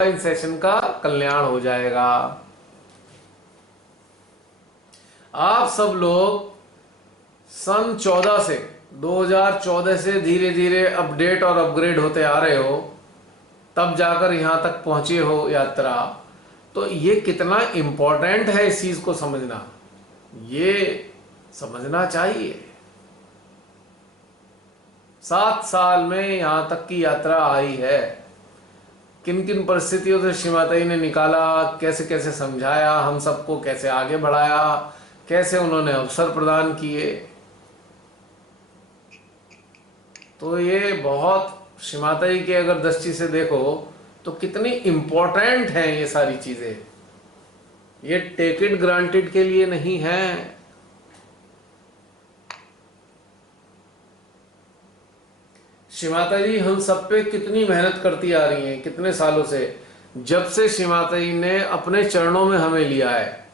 In session का कल्याण हो जाएगा। आप सब लोग सन 2014 से धीरे धीरे अपडेट और अपग्रेड होते आ रहे हो, तब जाकर यहां तक पहुंचे हो यात्रा। तो ये कितना इंपॉर्टेंट है इस चीज को समझना, ये समझना चाहिए। 7 साल में यहां तक की यात्रा आई है, किन किन परिस्थितियों से श्री माता जी ने निकाला, कैसे कैसे समझाया हम सबको, कैसे आगे बढ़ाया, कैसे उन्होंने अवसर प्रदान किए। तो ये बहुत श्री माता जी की अगर दृष्टि से देखो तो कितनी इंपॉर्टेंट है ये सारी चीजें। ये टेक इट ग्रांटेड के लिए नहीं है। श्री माता जी हम सब पे कितनी मेहनत करती आ रही हैं कितने सालों से। जब से श्री माता जी ने अपने चरणों में हमें लिया है,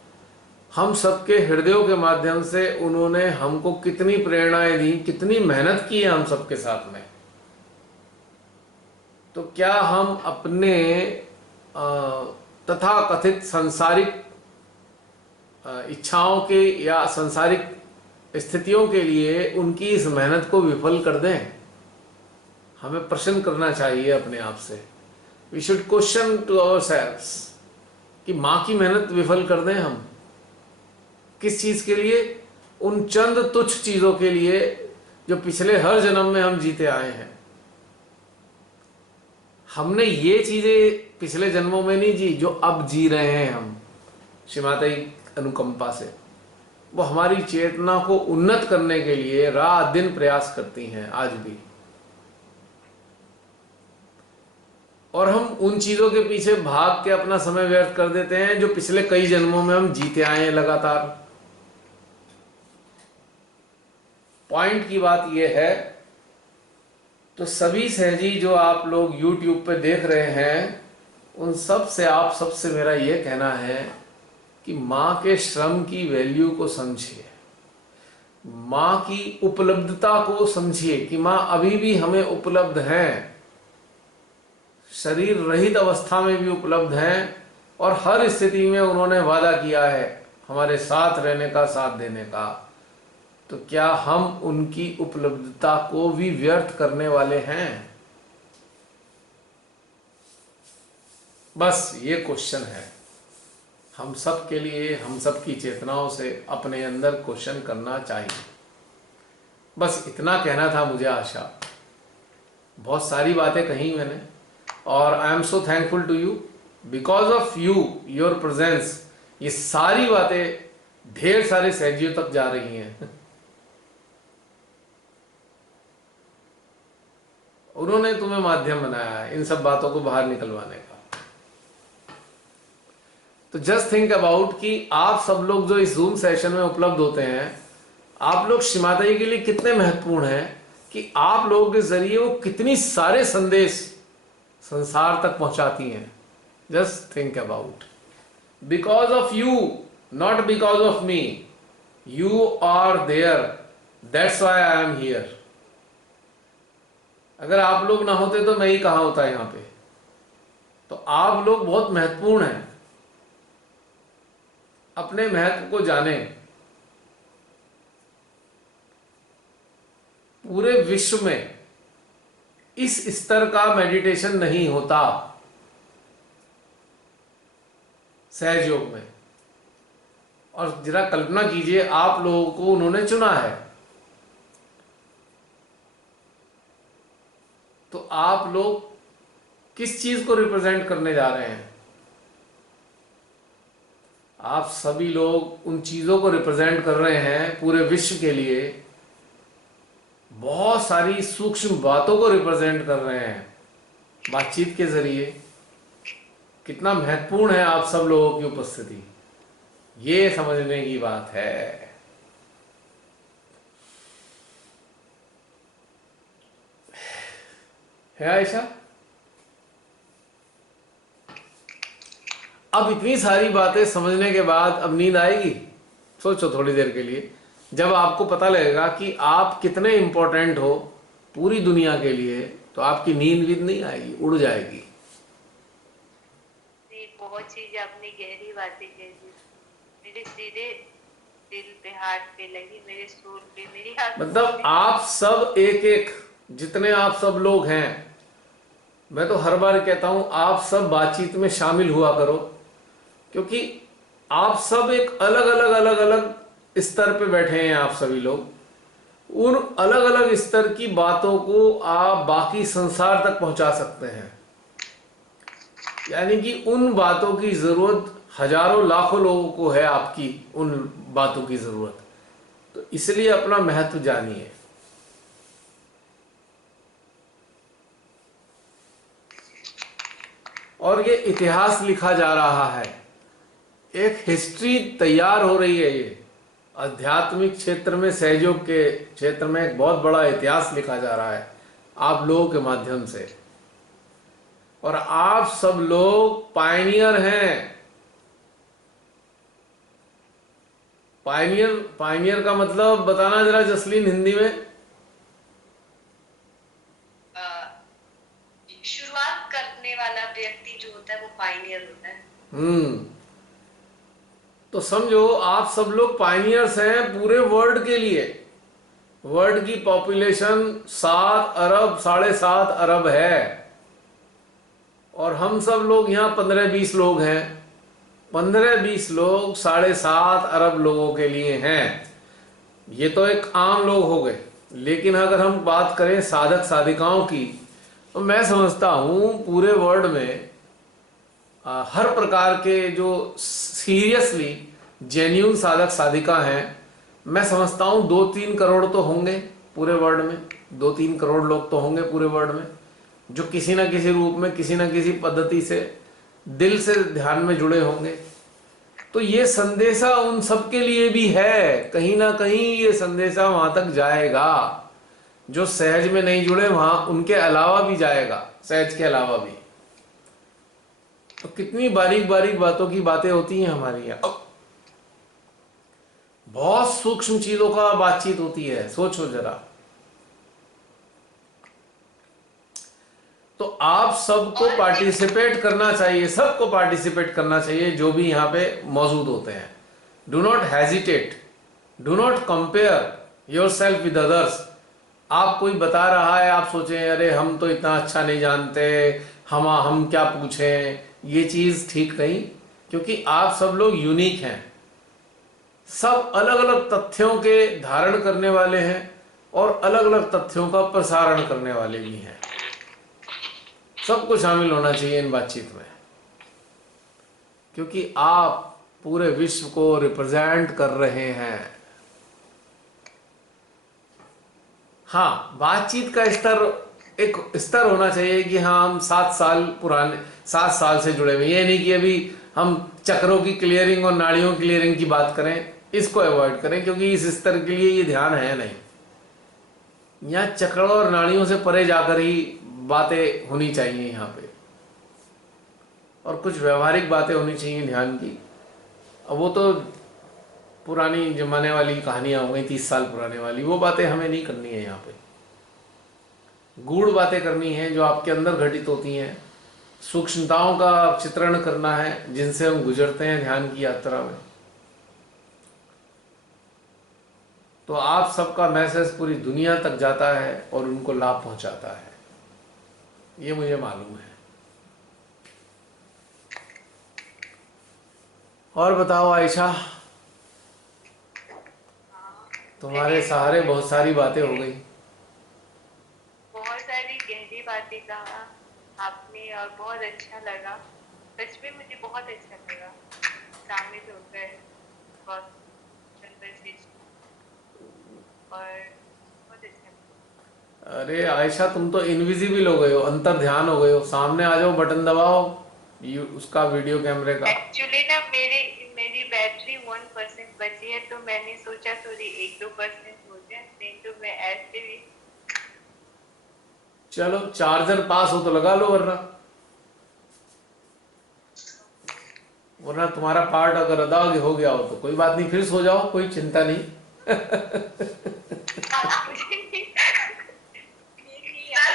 हम सबके हृदयों के माध्यम से उन्होंने हमको कितनी प्रेरणाएं दी, कितनी मेहनत की है हम सबके साथ में। तो क्या हम अपने तथा कथित सांसारिक इच्छाओं के या सांसारिक स्थितियों के लिए उनकी इस मेहनत को विफल कर दें? हमें प्रश्न करना चाहिए अपने आप से। We should question to ourselves कि मां की मेहनत विफल कर दें हम? किस चीज के लिए? उन चंद तुच्छ चीजों के लिए जो पिछले हर जन्म में हम जीते आए हैं। हमने ये चीजें पिछले जन्मों में नहीं जी जो अब जी रहे हैं हम श्री माता की अनुकंपा से। वो हमारी चेतना को उन्नत करने के लिए रात दिन प्रयास करती हैं आज भी। और हम उन चीजों के पीछे भाग के अपना समय व्यर्थ कर देते हैं जो पिछले कई जन्मों में हम जीते आए हैं लगातार। पॉइंट की बात यह है, तो सभी सहजी जो आप लोग YouTube पे देख रहे हैं, उन सब से आप सबसे मेरा यह कहना है कि मां के श्रम की वैल्यू को समझिए, मां की उपलब्धता को समझिए कि मां अभी भी हमें उपलब्ध हैं, शरीर रहित अवस्था में भी उपलब्ध हैं, और हर स्थिति में उन्होंने वादा किया है हमारे साथ रहने का, साथ देने का। तो क्या हम उनकी उपलब्धता को भी व्यर्थ करने वाले हैं? बस ये क्वेश्चन है हम सब के लिए, हम सब की चेतनाओं से अपने अंदर क्वेश्चन करना चाहिए। बस इतना कहना था मुझे। आशा बहुत सारी बातें कही मैंने, और I am so thankful to you. Because of you, your presence, ये सारी बातें ढेर सारे सहजियों तक जा रही हैं। उन्होंने तुम्हें माध्यम बनाया है इन सब बातों को बाहर निकलवाने का। तो जस्ट थिंक अबाउट कि आप सब लोग जो इस जूम सेशन में उपलब्ध होते हैं, आप लोग श्री माता जी के लिए कितने महत्वपूर्ण हैं कि आप लोगों के जरिए वो कितनी सारे संदेश संसार तक पहुंचाती हैं। Just think about, because of you, not because of me, you are there, that's why I am here. अगर आप लोग ना होते तो मैं ही कहां होता यहां पे। तो आप लोग बहुत महत्वपूर्ण हैं। अपने महत्व को जाने। पूरे विश्व में इस स्तर का मेडिटेशन नहीं होता सहज योग में। और जरा कल्पना कीजिए, आप लोगों को उन्होंने चुना है, तो आप लोग किस चीज को रिप्रेजेंट करने जा रहे हैं? आप सभी लोग उन चीजों को रिप्रेजेंट कर रहे हैं पूरे विश्व के लिए। बहुत सारी सूक्ष्म बातों को रिप्रेजेंट कर रहे हैं बातचीत के जरिए। कितना महत्वपूर्ण है आप सब लोगों की उपस्थिति, ये समझने की बात है। आयशा, अब इतनी सारी बातें समझने के बाद अब नींद आएगी? सोचो थोड़ी देर के लिए। जब आपको पता लगेगा कि आप कितने इंपॉर्टेंट हो पूरी दुनिया के लिए, तो आपकी नींद भी नहीं आएगी, उड़ जाएगी। बहुत चीजें अपनी गहरी बातें कह दी, मेरे सीधे दिल पे, हार्ट पे लगी, मेरे सोल पे, मेरी आत्मा मतलब पे। आप सब एक एक, जितने आप सब लोग हैं, मैं तो हर बार कहता हूं आप सब बातचीत में शामिल हुआ करो, क्योंकि आप सब एक अलग अलग अलग अलग स्तर पे बैठे हैं। आप सभी लोग उन अलग अलग स्तर की बातों को आप बाकी संसार तक पहुंचा सकते हैं। यानी कि उन बातों की जरूरत हजारों लाखों लोगों को है, आपकी उन बातों की जरूरत। तो इसलिए अपना महत्व जानिए। और ये इतिहास लिखा जा रहा है, एक हिस्ट्री तैयार हो रही है। ये आध्यात्मिक क्षेत्र में, सहयोग के क्षेत्र में एक बहुत बड़ा इतिहास लिखा जा रहा है आप लोगों के माध्यम से। और आप सब लोग पायनियर हैं। पायनियर, पायनियर का मतलब बताना जरा जसलीन हिंदी में। शुरुआत करने वाला व्यक्ति जो होता है वो पायनियर होता है। हम्म। तो समझो आप सब लोग पायनियर्स हैं पूरे वर्ल्ड के लिए। वर्ल्ड की पॉपुलेशन 7 अरब, 7.5 अरब है, और हम सब लोग यहाँ 15-20 लोग हैं। 15-20 लोग 7.5 अरब लोगों के लिए हैं। ये तो एक आम लोग हो गए। लेकिन अगर हम बात करें साधक साधिकाओं की, तो मैं समझता हूँ पूरे वर्ल्ड में हर प्रकार के जो सीरियसली जेन्यून साधक साधिका हैं, मैं समझता हूँ 2-3 करोड़ तो होंगे पूरे वर्ल्ड में। 2-3 करोड़ लोग तो होंगे पूरे वर्ल्ड में, जो किसी ना किसी रूप में, किसी ना किसी पद्धति से दिल से ध्यान में जुड़े होंगे। तो ये संदेशा उन सबके लिए भी है। कहीं ना कहीं ये संदेशा वहां तक जाएगा। जो सहज में नहीं जुड़े वहां, उनके अलावा भी जाएगा, सहज के अलावा भी। तो कितनी बारीक बारीक बातों की बातें होती हैं हमारी यहाँ। बहुत सूक्ष्म चीजों का बातचीत होती है, सोचो जरा। तो आप सबको और पार्टिसिपेट करना चाहिए, सबको पार्टिसिपेट करना चाहिए जो भी यहाँ पे मौजूद होते हैं। Do not hesitate, do not compare your self with others. आप कोई बता रहा है, आप सोचें अरे हम तो इतना अच्छा नहीं जानते, हम क्या पूछें। ये चीज ठीक नहीं, क्योंकि आप सब लोग यूनिक हैं। सब अलग अलग तथ्यों के धारण करने वाले हैं, और अलग अलग तथ्यों का प्रसारण करने वाले भी हैं। सबको शामिल होना चाहिए इन बातचीत में, क्योंकि आप पूरे विश्व को रिप्रेजेंट कर रहे हैं। हाँ, बातचीत का स्तर, एक स्तर होना चाहिए कि हाँ हम 7 साल से जुड़े हुए। ये नहीं कि अभी हम चक्रों की क्लियरिंग और नाड़ियों की क्लियरिंग की बात करें, इसको अवॉइड करें, क्योंकि इस स्तर के लिए ये ध्यान है नहीं। यहाँ चक्रों और नाड़ियों से परे जाकर ही बातें होनी चाहिए यहाँ पे, और कुछ व्यवहारिक बातें होनी चाहिए ध्यान की। अब वो तो पुरानी जमाने वाली कहानियां हो गई, 30 साल पुराने वाली, वो बातें हमें नहीं करनी है। यहाँ पे गूढ़ बातें करनी है जो आपके अंदर घटित होती हैं। सूक्ष्मताओं का चित्रण करना है जिनसे हम गुजरते हैं ध्यान की यात्रा में। तो आप सबका मैसेज पूरी दुनिया तक जाता है और उनको लाभ पहुंचाता है, ये मुझे मालूम है। और बताओ आयशा, तुम्हारे सहारे बहुत सारी बातें हो गई। बहुत सारी गहरी बातें कहा आपने, और बहुत अच्छा लगा। सच में मुझे बहुत अच्छा लगा शामिल होकर बहुत कन्वर्सेशन, और बहुत अच्छा लगा। अरे आयशा, तुम तो इनविजिबल हो गए हो, अंतर ध्यान हो गए हो। सामने आ जाओ, बटन दबाओ उसका, वीडियो कैमरे का। एक्चुअली ना मेरी मेरी बैटरी 1% बची है, तो मैंने सोचा थोड़ी 1-2% हो जाए, नहीं तो मैं ऐसे भी। चलो, चार्जर पास हो तो लगा लो, वरना तुम्हारा पार्ट अगर अदा हो गया हो तो कोई बात नहीं, फिर सो जाओ, कोई चिंता नहीं।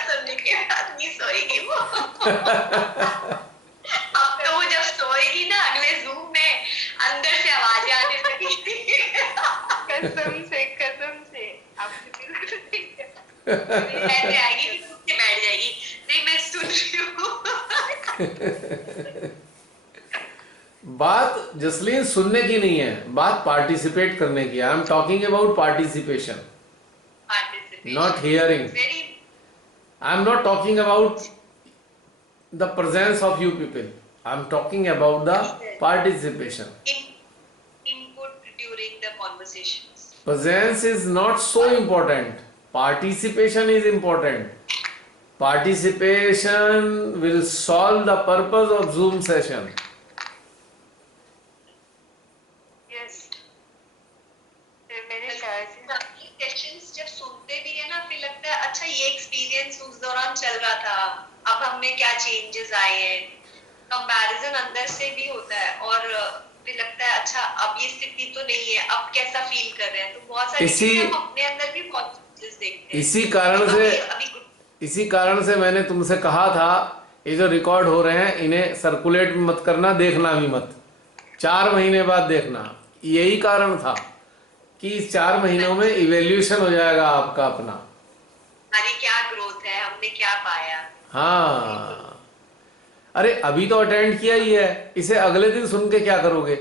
सुनने के बाद नहीं सोएगी वो। अब तो वो जब सोएगी कसम से आपसे बिल्कुल नहीं बैठ जाएगी, बैठ जाएगी। नहीं, मैं सुन रही हूँ। बात जसलीन सुनने की नहीं है, बात पार्टिसिपेट करने की है। I am talking about participation, not participation hearing. Very I am not talking about the presence of you people. I'm talking about the participation. input during the conversations. Presence is not so important. Participation is important. Participation will solve the purpose of Zoom session. Yes. मेरे ख्याल से sessions जब सुनते भी है ना, फिर लगता है अच्छा ये एक्सपीरियंस उस दौरान चल रहा था, अब हमें क्या चेंजेस आए हैं, कंपैरिजन अंदर से भी होता है, और फिर लगता है अच्छा अब ये स्थिति तो नहीं है, अब कैसा फील कर रहे हैं। तो बहुत सारी चीजें हम अपने अंदर भी बहुत चेंजेस देखते हैं। इसी कारण से मैंने तुमसे कहा था ये जो रिकॉर्ड हो रहे हैं इन्हें सर्कुलेट मत करना, देखना भी मत, 4 महीने बाद देखना। यही कारण था कि इस 4 महीनों में इवेल्यूशन हो जाएगा आपका अपना, हमारी क्या ग्रोथ है, हमने क्या पाया। हाँ। अरे अभी तो अटेंड किया ही है, इसे अगले दिन सुन के क्या करोगे?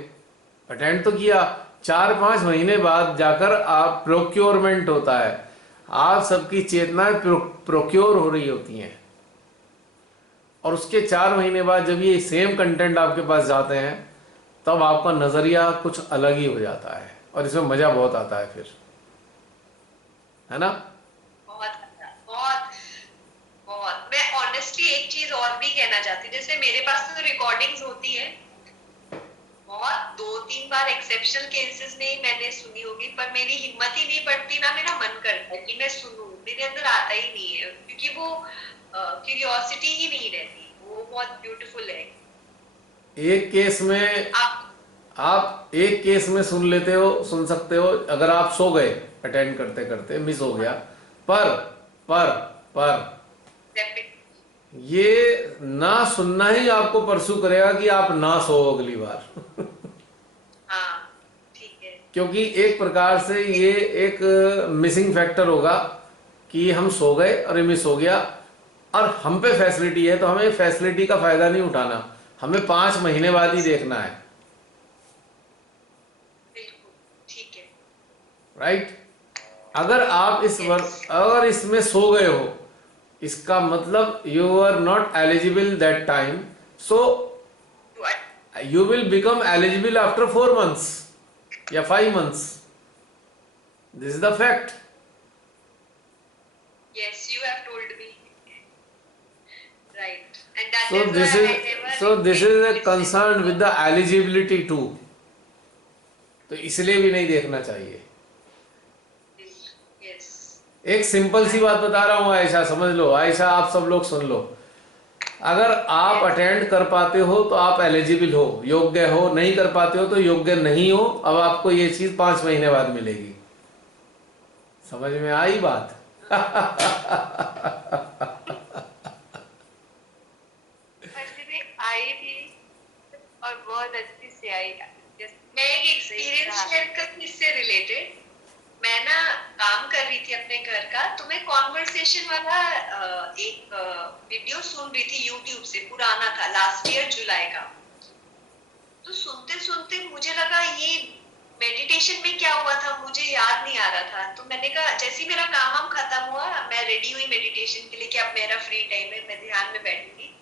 अटेंड तो किया, 4-5 महीने बाद जाकर आप प्रोक्योरमेंट होता है, आप सबकी चेतनाएं प्रोक्योर हो रही होती हैं, और उसके 4 महीने बाद जब ये सेम कंटेंट आपके पास जाते हैं तब आपका नजरिया कुछ अलग ही हो जाता है, और इसमें मजा बहुत आता है फिर, है ना? बहुत बहुत बहुत। मैं ऑनेस्टली एक चीज और भी कहना चाहती हूँ, जैसे मेरे पास तो रिकॉर्डिंग्स होती है बहुत, 2-3 बार एक्सेप्शनल केसेस में ही मैंने सुनी होगी, पर मेरी हिम्मत ही नहीं पड़ती, ना मेरा मन करता है कि मैं सुनूं, मेरे अंदर आता ही नहीं है, क्योंकि वो क्यूरियोसिटी ही नहीं रहती। वो बहुत ब्यूटीफुल है। एक केस में आप एक केस में सुन लेते हो, सुन सकते हो, अगर आप सो गए अटेंड करते करते, मिस हो गया, पर पर पर ये ना सुनना ही आपको परसू करेगा कि आप ना सो अगली बार। हाँ, ठीक है। क्योंकि एक प्रकार से ये एक मिसिंग फैक्टर होगा कि हम सो गए और ये मिस हो गया, और हम पे फैसिलिटी है तो हमें फैसिलिटी का फायदा नहीं उठाना, हमें 5 महीने बाद ही देखना है। बिल्कुल ठीक है। राइट? अगर आप अगर इसमें सो गए हो, इसका मतलब you are not eligible that time, so you will become eligible after 4 months या 5 months. This is the fact. Yes, you have told me. Right. And that So is this why is I never so this is a listen. concern with the eligibility too. तो इसलिए भी नहीं देखना चाहिए। Yes. एक simple सी बात बता रहा हूँ आयशा, समझ लो। आयशा, आप सब लोग सुन लो, अगर आप अटेंड कर पाते हो तो आप एलिजिबल हो, योग्य हो, नहीं कर पाते हो तो योग्य नहीं हो। अब आपको ये चीज 5 महीने बाद मिलेगी। समझ में आई बात? आई थी और बहुत अच्छी से आई। मैं एक एक्सपीरियंस शेयर कर इससे रिलेटेड। मैं ना काम कर रही थी अपने घर का, तो मैं कॉन्वर्सेशन वाला एक वीडियो सुन रही थी यूट्यूब से, पुराना था, लास्ट ईयर जुलाई का। तो सुनते सुनते मुझे लगा ये मेडिटेशन में क्या हुआ था मुझे याद नहीं आ रहा था। तो मैंने कहा जैसे ही मेरा काम खत्म हुआ, मैं रेडी हुई मेडिटेशन के लिए कि अब मेरा फ्री टाइम है, मैं ध्यान में बैठूंगी।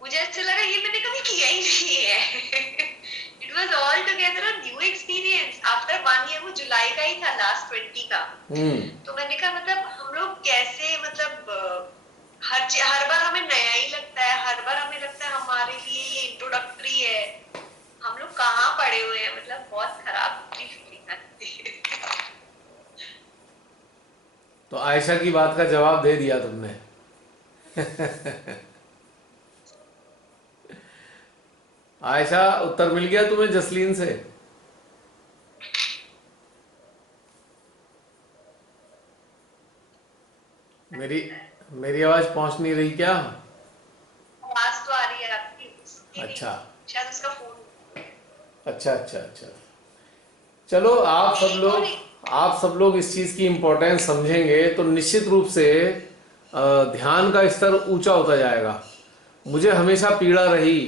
मुझे अच्छा लगा ये मैंने कभी किया ही नहीं है। It was all together a new experience after 1 year. वो जुलाई का ही था, लास्ट 20 का। तो मैंने कहा मतलब हम लोग कैसे, मतलब हर बार हमें नया ही लगता है, हर बार हमें लगता है हमारे लिए ये इंट्रोडक्टरी है, हम लोग कहाँ पड़े हुए हैं, मतलब बहुत खराब फीलिंग आती है। तो आयशा की बात का जवाब दे दिया तुमने। आयशा, उत्तर मिल गया तुम्हें जसलीन से? मेरी आवाज पहुंच नहीं रही क्या? आवाज तो आ रही है आपकी, अच्छा, शायद उसका फोन। अच्छा अच्छा अच्छा, चलो एक आप सब लोग इस चीज की इम्पोर्टेंस समझेंगे तो निश्चित रूप से ध्यान का स्तर ऊंचा होता जाएगा। मुझे हमेशा पीड़ा रही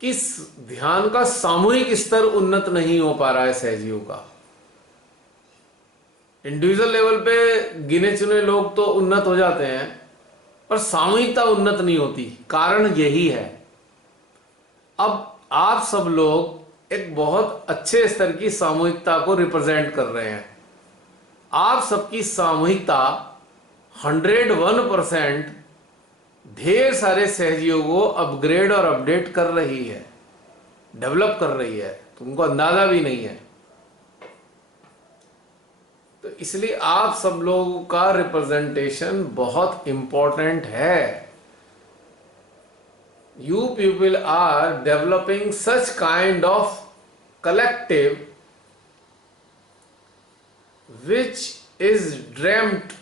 कि ध्यान का सामूहिक स्तर उन्नत नहीं हो पा रहा है सहजियों का। इंडिविजुअल लेवल पे गिने चुने लोग तो उन्नत हो जाते हैं, पर सामूहिकता उन्नत नहीं होती। कारण यही है, अब आप सब लोग एक बहुत अच्छे स्तर की सामूहिकता को रिप्रेजेंट कर रहे हैं। आप सबकी सामूहिकता 101% ढेर सारे सहयोगों को अपग्रेड और अपडेट कर रही है, डेवलप कर रही है, तुमको अंदाजा भी नहीं है। तो इसलिए आप सब लोगों का रिप्रेजेंटेशन बहुत इंपॉर्टेंट है। You people are developing such kind of collective which is dreamt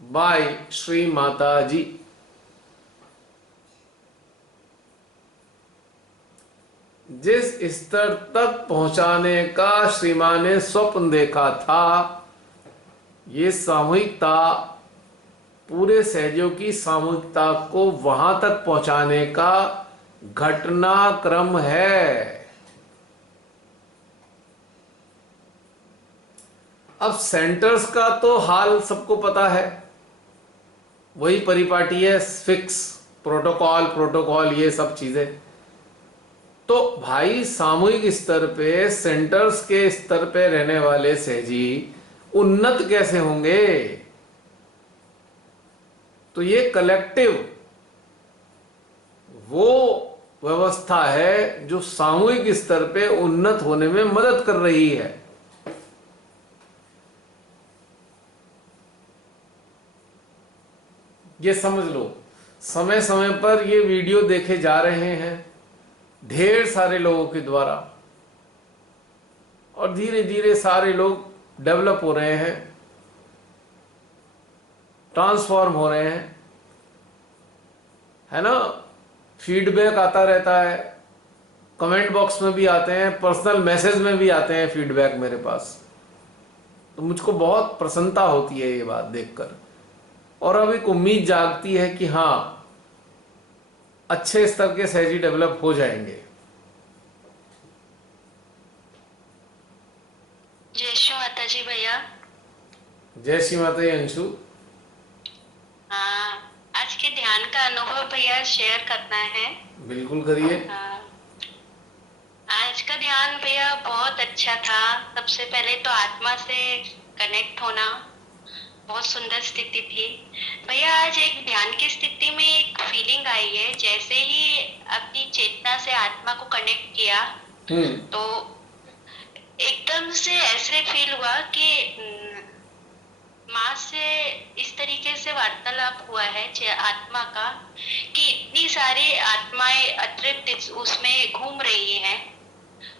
by Shri Mata Ji। जिस स्तर तक पहुंचाने का श्री मां ने स्वप्न देखा था, ये सामूहिकता, पूरे सहयोगियों की सामूहिकता को वहां तक पहुंचाने का घटनाक्रम है। अब सेंटर्स का तो हाल सबको पता है, वही परिपाटी है, फिक्स प्रोटोकॉल प्रोटोकॉल ये सब चीजें। तो भाई सामूहिक स्तर पे, सेंटर्स के स्तर पे रहने वाले सहजी उन्नत कैसे होंगे? तो ये कलेक्टिव वो व्यवस्था है जो सामूहिक स्तर पे उन्नत होने में मदद कर रही है। ये समझ लो, समय समय पर ये वीडियो देखे जा रहे हैं ढेर सारे लोगों के द्वारा, और धीरे धीरे सारे लोग डेवलप हो रहे हैं, ट्रांसफॉर्म हो रहे हैं, है ना। फीडबैक आता रहता है, कमेंट बॉक्स में भी आते हैं, पर्सनल मैसेज में भी आते हैं फीडबैक मेरे पास। तो मुझको बहुत प्रसन्नता होती है ये बात देखकर, और अब एक उम्मीद जागती है कि हाँ, अच्छे स्तर के सहजी डेवलप हो जाएंगे। जय श्री माता जी भैया। जय श्री माता जी अंशु। हाँ, आज के ध्यान का अनुभव भैया शेयर करना है। बिल्कुल करिए। हाँ, आज का ध्यान भैया बहुत अच्छा था। सबसे पहले तो आत्मा से कनेक्ट होना, बहुत सुंदर स्थिति थी भैया। आज एक ध्यान की स्थिति में एक फीलिंग आई है, जैसे ही अपनी चेतना से आत्मा को कनेक्ट किया तो एकदम से ऐसे फील हुआ कि माँ से इस तरीके से वार्तालाप हुआ है आत्मा का, कि इतनी सारी आत्माएं अतिरिक्त उसमें घूम रही हैं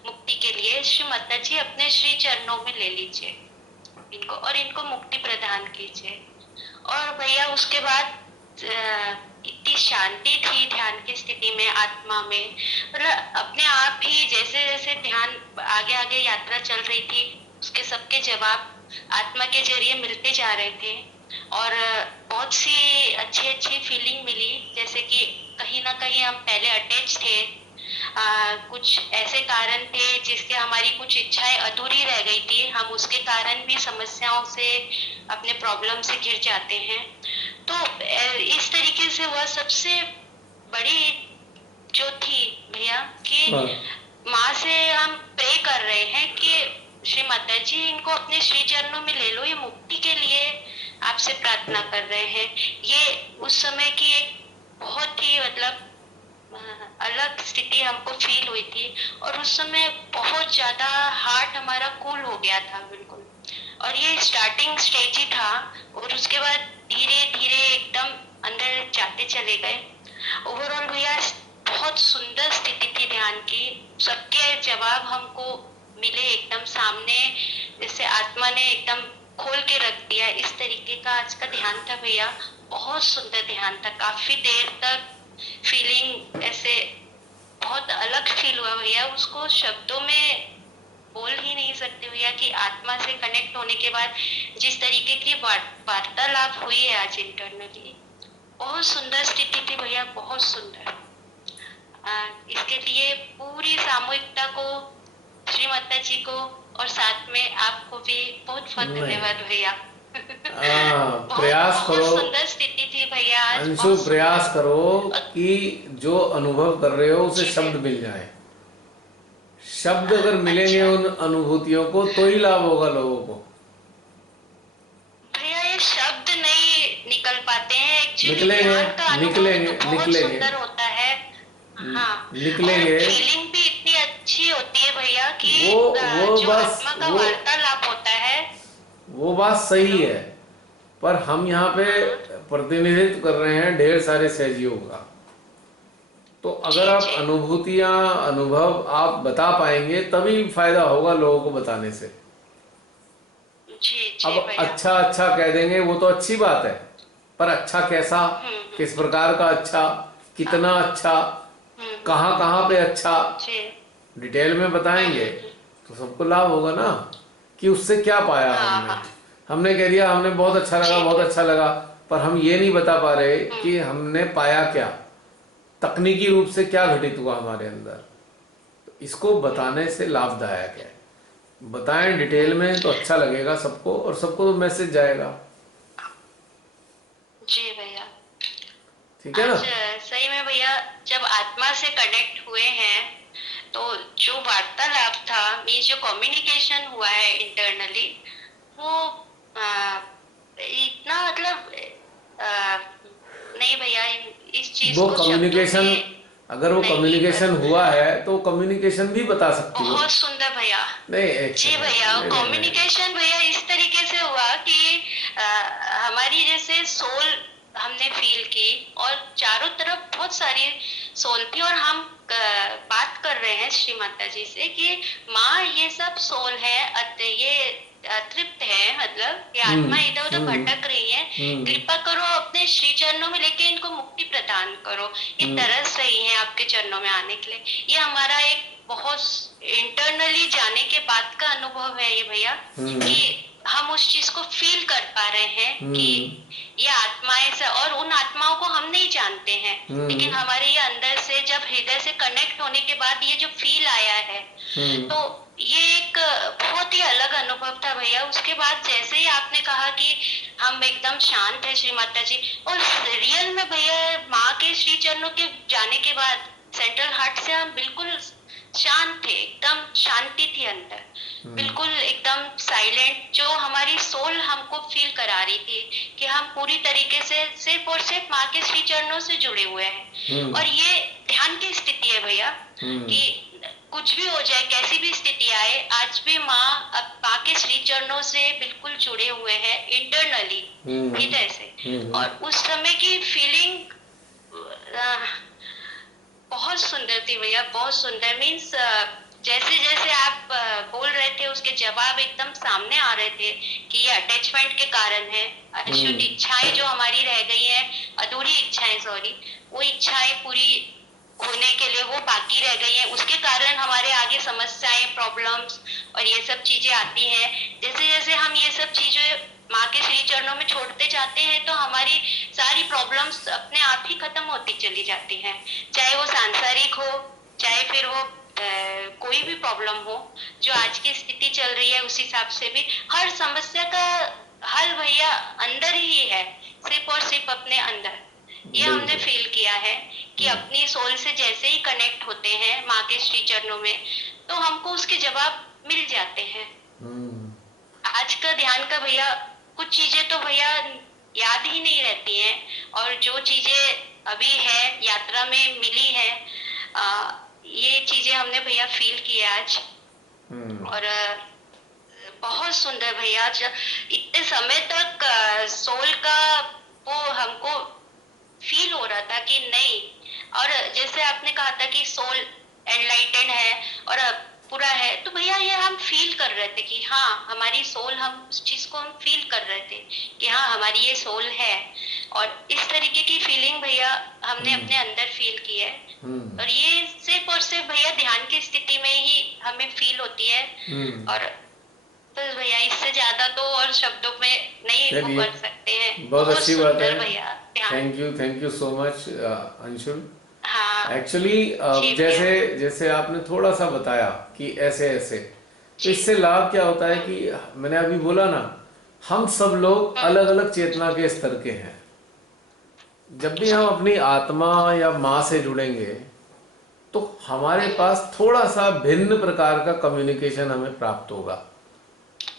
मुक्ति के लिए। श्री माता जी अपने श्री चरणों में ले लीजिए इनको, और इनको मुक्ति प्रदान कीजिए। और भैया उसके बाद इतनी शांति थी ध्यान की स्थिति में, आत्मा में, मतलब अपने आप ही जैसे जैसे ध्यान आगे आगे यात्रा चल रही थी, उसके सबके जवाब आत्मा के जरिए मिलते जा रहे थे। और बहुत सी अच्छी अच्छी फीलिंग मिली, जैसे कि कहीं ना कहीं हम पहले अटैच थे, कुछ ऐसे कारण थे जिसके हमारी कुछ इच्छाएं अधूरी रह गई थी, हम उसके कारण भी समस्याओं से, अपने प्रॉब्लम से घिर जाते हैं। तो इस तरीके से वह सबसे बड़ी जो थी भैया कि माँ से हम प्रे कर रहे हैं कि श्री माता जी इनको अपने श्री चरणों में ले लो, ये मुक्ति के लिए आपसे प्रार्थना कर रहे हैं। ये उस समय की एक बहुत ही मतलब अलग स्थिति हमको फील हुई थी, और उस समय बहुत ज्यादा हार्ट हमारा कूल हो गया था बिल्कुल। और ये स्टार्टिंग स्टेज ही था, और उसके बाद धीरे धीरे एकदम अंदर जाते चले गए। ओवरऑल भैया बहुत सुंदर स्थिति थी ध्यान की, सबके जवाब हमको मिले एकदम सामने, जैसे आत्मा ने एकदम खोल के रख दिया, इस तरीके का आज का ध्यान था भैया। बहुत सुंदर ध्यान था, काफी देर तक फीलिंग ऐसे बहुत अलग फील हुआ भैया, उसको शब्दों में बोल ही नहीं सकते भैया कि आत्मा से कनेक्ट होने के बाद जिस तरीके की वार्तालाप हुई है आज इंटरनली, बहुत सुंदर स्थिति थी भैया, बहुत सुंदर। इसके लिए पूरी सामूहिकता को, श्री माता जी को और साथ में आपको भी बहुत बहुत नहीं, धन्यवाद भैया। बहुत प्रयास बहुत करो सुंदर स्थिति थी भैया आज, अंशु, बहुत प्रयास सुंदर। करो और कि जो अनुभव कर रहे हो उसे जी शब्द भैया। मिल जाए। शब्द अगर मिलेंगे अच्छा उन अनुभूतियों को तो ही लाभ होगा लोगों को। भैया, ये शब्द नहीं निकल पाते हैं एक्चुअली, निकलेंगे, ध्यान का अनुभव निकलेंगे, तो बहुत निकलेंगे, सुंदर होता है। हाँ, और निकलेंगे। फीलिंग भी इतनी अच्छी होती है भैया कि वो जो बस आत्मा का वार्तालाप होता है। वो बात सही हेलो। है, पर हम यहाँ पे हाँ प्रतिनिधित्व कर रहे हैं ढेर सारे सहजियों का। तो अगर जी आप जी अनुभूतियां, अनुभव आप बता पाएंगे तभी फायदा होगा लोगों को बताने से। जी अब जी भैया। अच्छा अच्छा कह देंगे वो तो अच्छी बात है, पर अच्छा कैसा, हम्म। किस प्रकार का अच्छा, कितना अच्छा, हम्म। कहाँ कहाँ पे अच्छा, जी। डिटेल में बताएंगे हम्म। तो सबको लाभ होगा ना, कि उससे क्या पाया हाँ हमने। हाँ हमने कह दिया हमने बहुत अच्छा लगा, जी बहुत भैया। अच्छा लगा, पर हम ये नहीं बता पा रहे हम्म। कि हमने पाया क्या, तकनीकी रूप से क्या घटित हुआ हमारे अंदर। तो इसको बताने से लाभदायक है। बताएं डिटेल में तो अच्छा लगेगा सबको, और सबको तो मैसेज जाएगा। जी भैया। ठीक है ना? आज सही में भैया, जब आत्मा से कनेक्ट हुए हैं तो जो वार्तालाप था, ये जो कम्युनिकेशन हुआ है इंटरनली, वो आ, इतना मतलब नहीं भैया, इस चीज वो को शब्दों कम्युनिकेशन, में अगर वो नहीं कर। कम्युनिकेशन हुआ है तो कम्युनिकेशन भी बता सकती हो। बहुत सुंदर भैया। नहीं, एक जी भैया, सेकंड, नहीं नहीं नहीं, कम्युनिकेशन भैया इस तरीके से हुआ कि हमारी जैसे सोल हमने फील की, और चारों तरफ बहुत सारी सोल थी, और हम बात कर रहे हैं श्री माता जी से कि माँ ये सब सोल है, ये तृप्त है, मतलब ये आत्मा इधर उधर हम्म, भटक रही है, हम्म, कृपा करो अपने श्री चरणों में लेके इनको मुक्ति प्रदान करो, ये हम्म, तरस रही है आपके चरणों में आने के लिए। ये हमारा एक बहुत इंटरनली जाने के बाद का अनुभव है ये भैया, हम्म, कि हम उस चीज को फील कर पा रहे हैं कि हम्म, ये आत्माएं से, और उन आत्माओं को हम नहीं जानते हैं, लेकिन हम्म, हमारे ये अंदर से जब हृदय से कनेक्ट होने के बाद ये जो फील आया है, हम्म, तो ये एक बहुत ही अलग अनुभव था भैया। उसके बाद जैसे ही आपने कहा कि हम एकदम शांत है श्री माता जी, और रियल में भैया माँ के श्री चरणों के जाने के बाद सेंट्रल हार्ट से हम बिल्कुल शांत थे, एकदम शांति थी अंदर, बिल्कुल एकदम साइलेंट, जो हमारी सोल हमको फील करा रही थी कि हम पूरी तरीके से सिर्फ और सिर्फ माँ के श्री चरणों से जुड़े हुए हैं। और ये ध्यान की स्थिति है भैया, कि कुछ भी हो जाए, कैसी भी स्थिति आए, आज भी माँ अब माँ के श्री चरणों से बिल्कुल जुड़े हुए हैं इंटरनली, हृदय से। और उस समय की फीलिंग बहुत सुंदर थी भैया, बहुत सुंदर। मीन्स जैसे जैसे आप बोल रहे थे उसके जवाब एकदम सामने आ रहे थे कि ये अटैचमेंट के कारण है, अशुद्ध इच्छाएं जो हमारी रह गई हैं, अधूरी इच्छाएं, सॉरी, वो इच्छाएं पूरी होने के लिए वो बाकी रह गई हैं, उसके कारण हमारे आगे समस्याएं, प्रॉब्लम्स और ये सब चीजें आती हैं। जैसे जैसे हम ये सब चीजें माँ के श्री चरणों में छोड़ते जाते हैं तो हमारी सारी प्रॉब्लम्स अपने आप ही खत्म होती चली जाती हैं, चाहे वो सांसारिक हो, चाहे फिर वो कोई भी प्रॉब्लम हो। जो आज की स्थिति चल रही है उस हिसाब से भी हर समस्या का हल भैया अंदर ही है, सिर्फ और सिर्फ अपने अंदर। ये हमने फील किया है कि अपनी सोल से जैसे ही कनेक्ट होते हैं माँ के श्री चरणों में, तो हमको उसके जवाब मिल जाते हैं। आज का ध्यान का भैया कुछ चीजें तो भैया याद ही नहीं रहती हैं, और जो चीजें अभी है यात्रा में मिली है, ये चीजें हमने भैया फील की आज। और बहुत सुंदर भैया, इतने समय तक सोल का वो हमको फील हो रहा था कि नहीं। और जैसे आपने कहा था कि सोल एनलाइटेंड है और पूरा है, तो भैया ये हम फील कर रहे थे कि हाँ हमारी सोल, हम उस चीज को हम फील कर रहे थे कि हाँ हमारी ये सोल है। और इस तरीके की फीलिंग भैया हमने अपने अंदर फील की है। और ये सिर्फ और सिर्फ भैया ध्यान की स्थिति में ही हमें फील होती है। और बस भैया इससे ज्यादा तो और शब्दों में नहीं वो चलिए, कर सकते हैं। बहुत अच्छी बात सुंदर है। भैया ध्यान। Thank you so much Anshul. हाँ एक्चुअली जी जैसे भैया। जैसे आपने थोड़ा सा बताया कि ऐसे ऐसे, तो जी इससे लाभ क्या होता है कि मैंने अभी बोला ना, हम सब लोग अलग अलग चेतना के स्तर के हैं। जब भी हम अपनी आत्मा या माँ से जुड़ेंगे तो हमारे पास थोड़ा सा भिन्न प्रकार का कम्युनिकेशन हमें प्राप्त होगा,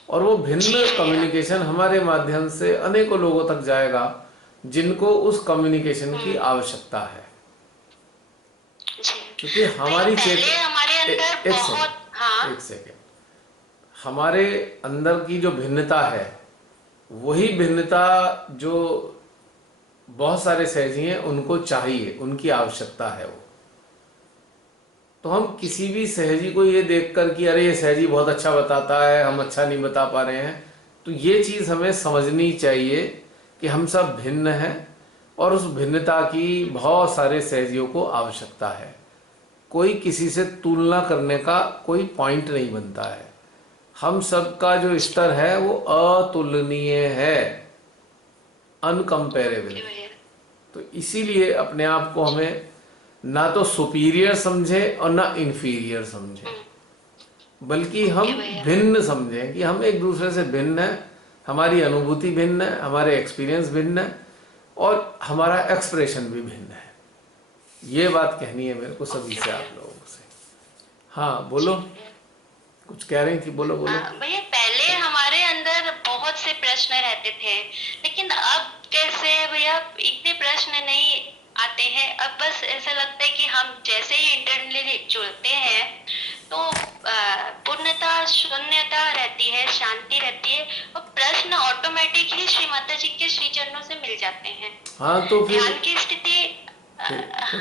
और वो जी भिन्न भैया। कम्युनिकेशन हमारे माध्यम से अनेकों लोगों तक जाएगा जिनको उस कम्युनिकेशन की आवश्यकता है। जी क्योंकि भैया, हमारी पहले हमारे अंदर एक बहुत हाँ एक सेकेंड, हमारे अंदर की जो भिन्नता है वही भिन्नता जो बहुत सारे सहजी हैं उनको चाहिए, उनकी आवश्यकता है वो। तो हम किसी भी सहजी को ये देखकर कि अरे ये सहजी बहुत अच्छा बताता है, हम अच्छा नहीं बता पा रहे हैं, तो ये चीज़ हमें समझनी चाहिए कि हम सब भिन्न हैं और उस भिन्नता की बहुत सारे सहजियों को आवश्यकता है। कोई किसी से तुलना करने का कोई पॉइंट नहीं बनता है। हम सबका जो स्तर है वो अतुलनीय है, अनकम्पेरेबल। जी भैया। तो इसीलिए अपने आप को हमें ना तो सुपीरियर समझे और ना इंफीरियर समझे, बल्कि हम ओके भैया। भिन्न समझें कि हम एक दूसरे से भिन्न हैं, हमारी अनुभूति भिन्न है, हमारे एक्सपीरियंस भिन्न है और हमारा एक्सप्रेशन भी भिन्न है। ये बात कहनी है मेरे को सभी से, आप लोगों से। हाँ बोलो, कुछ कह रही थी, बोलो बोलो। भैया पहले हमारे अंदर बहुत से प्रश्न रहते थे, लेकिन अब कैसे है भैया, इतने प्रश्न नहीं आते हैं। अब बस ऐसा लगता है कि हम जैसे ही इंटरनली जुड़ते हैं तो पूर्णता शून्यता रहती है, शांति रहती है और प्रश्न ऑटोमेटिक ही श्री माता जी के श्री चरणों से मिल जाते हैं। हाँ तो फिर ध्यान की स्थिति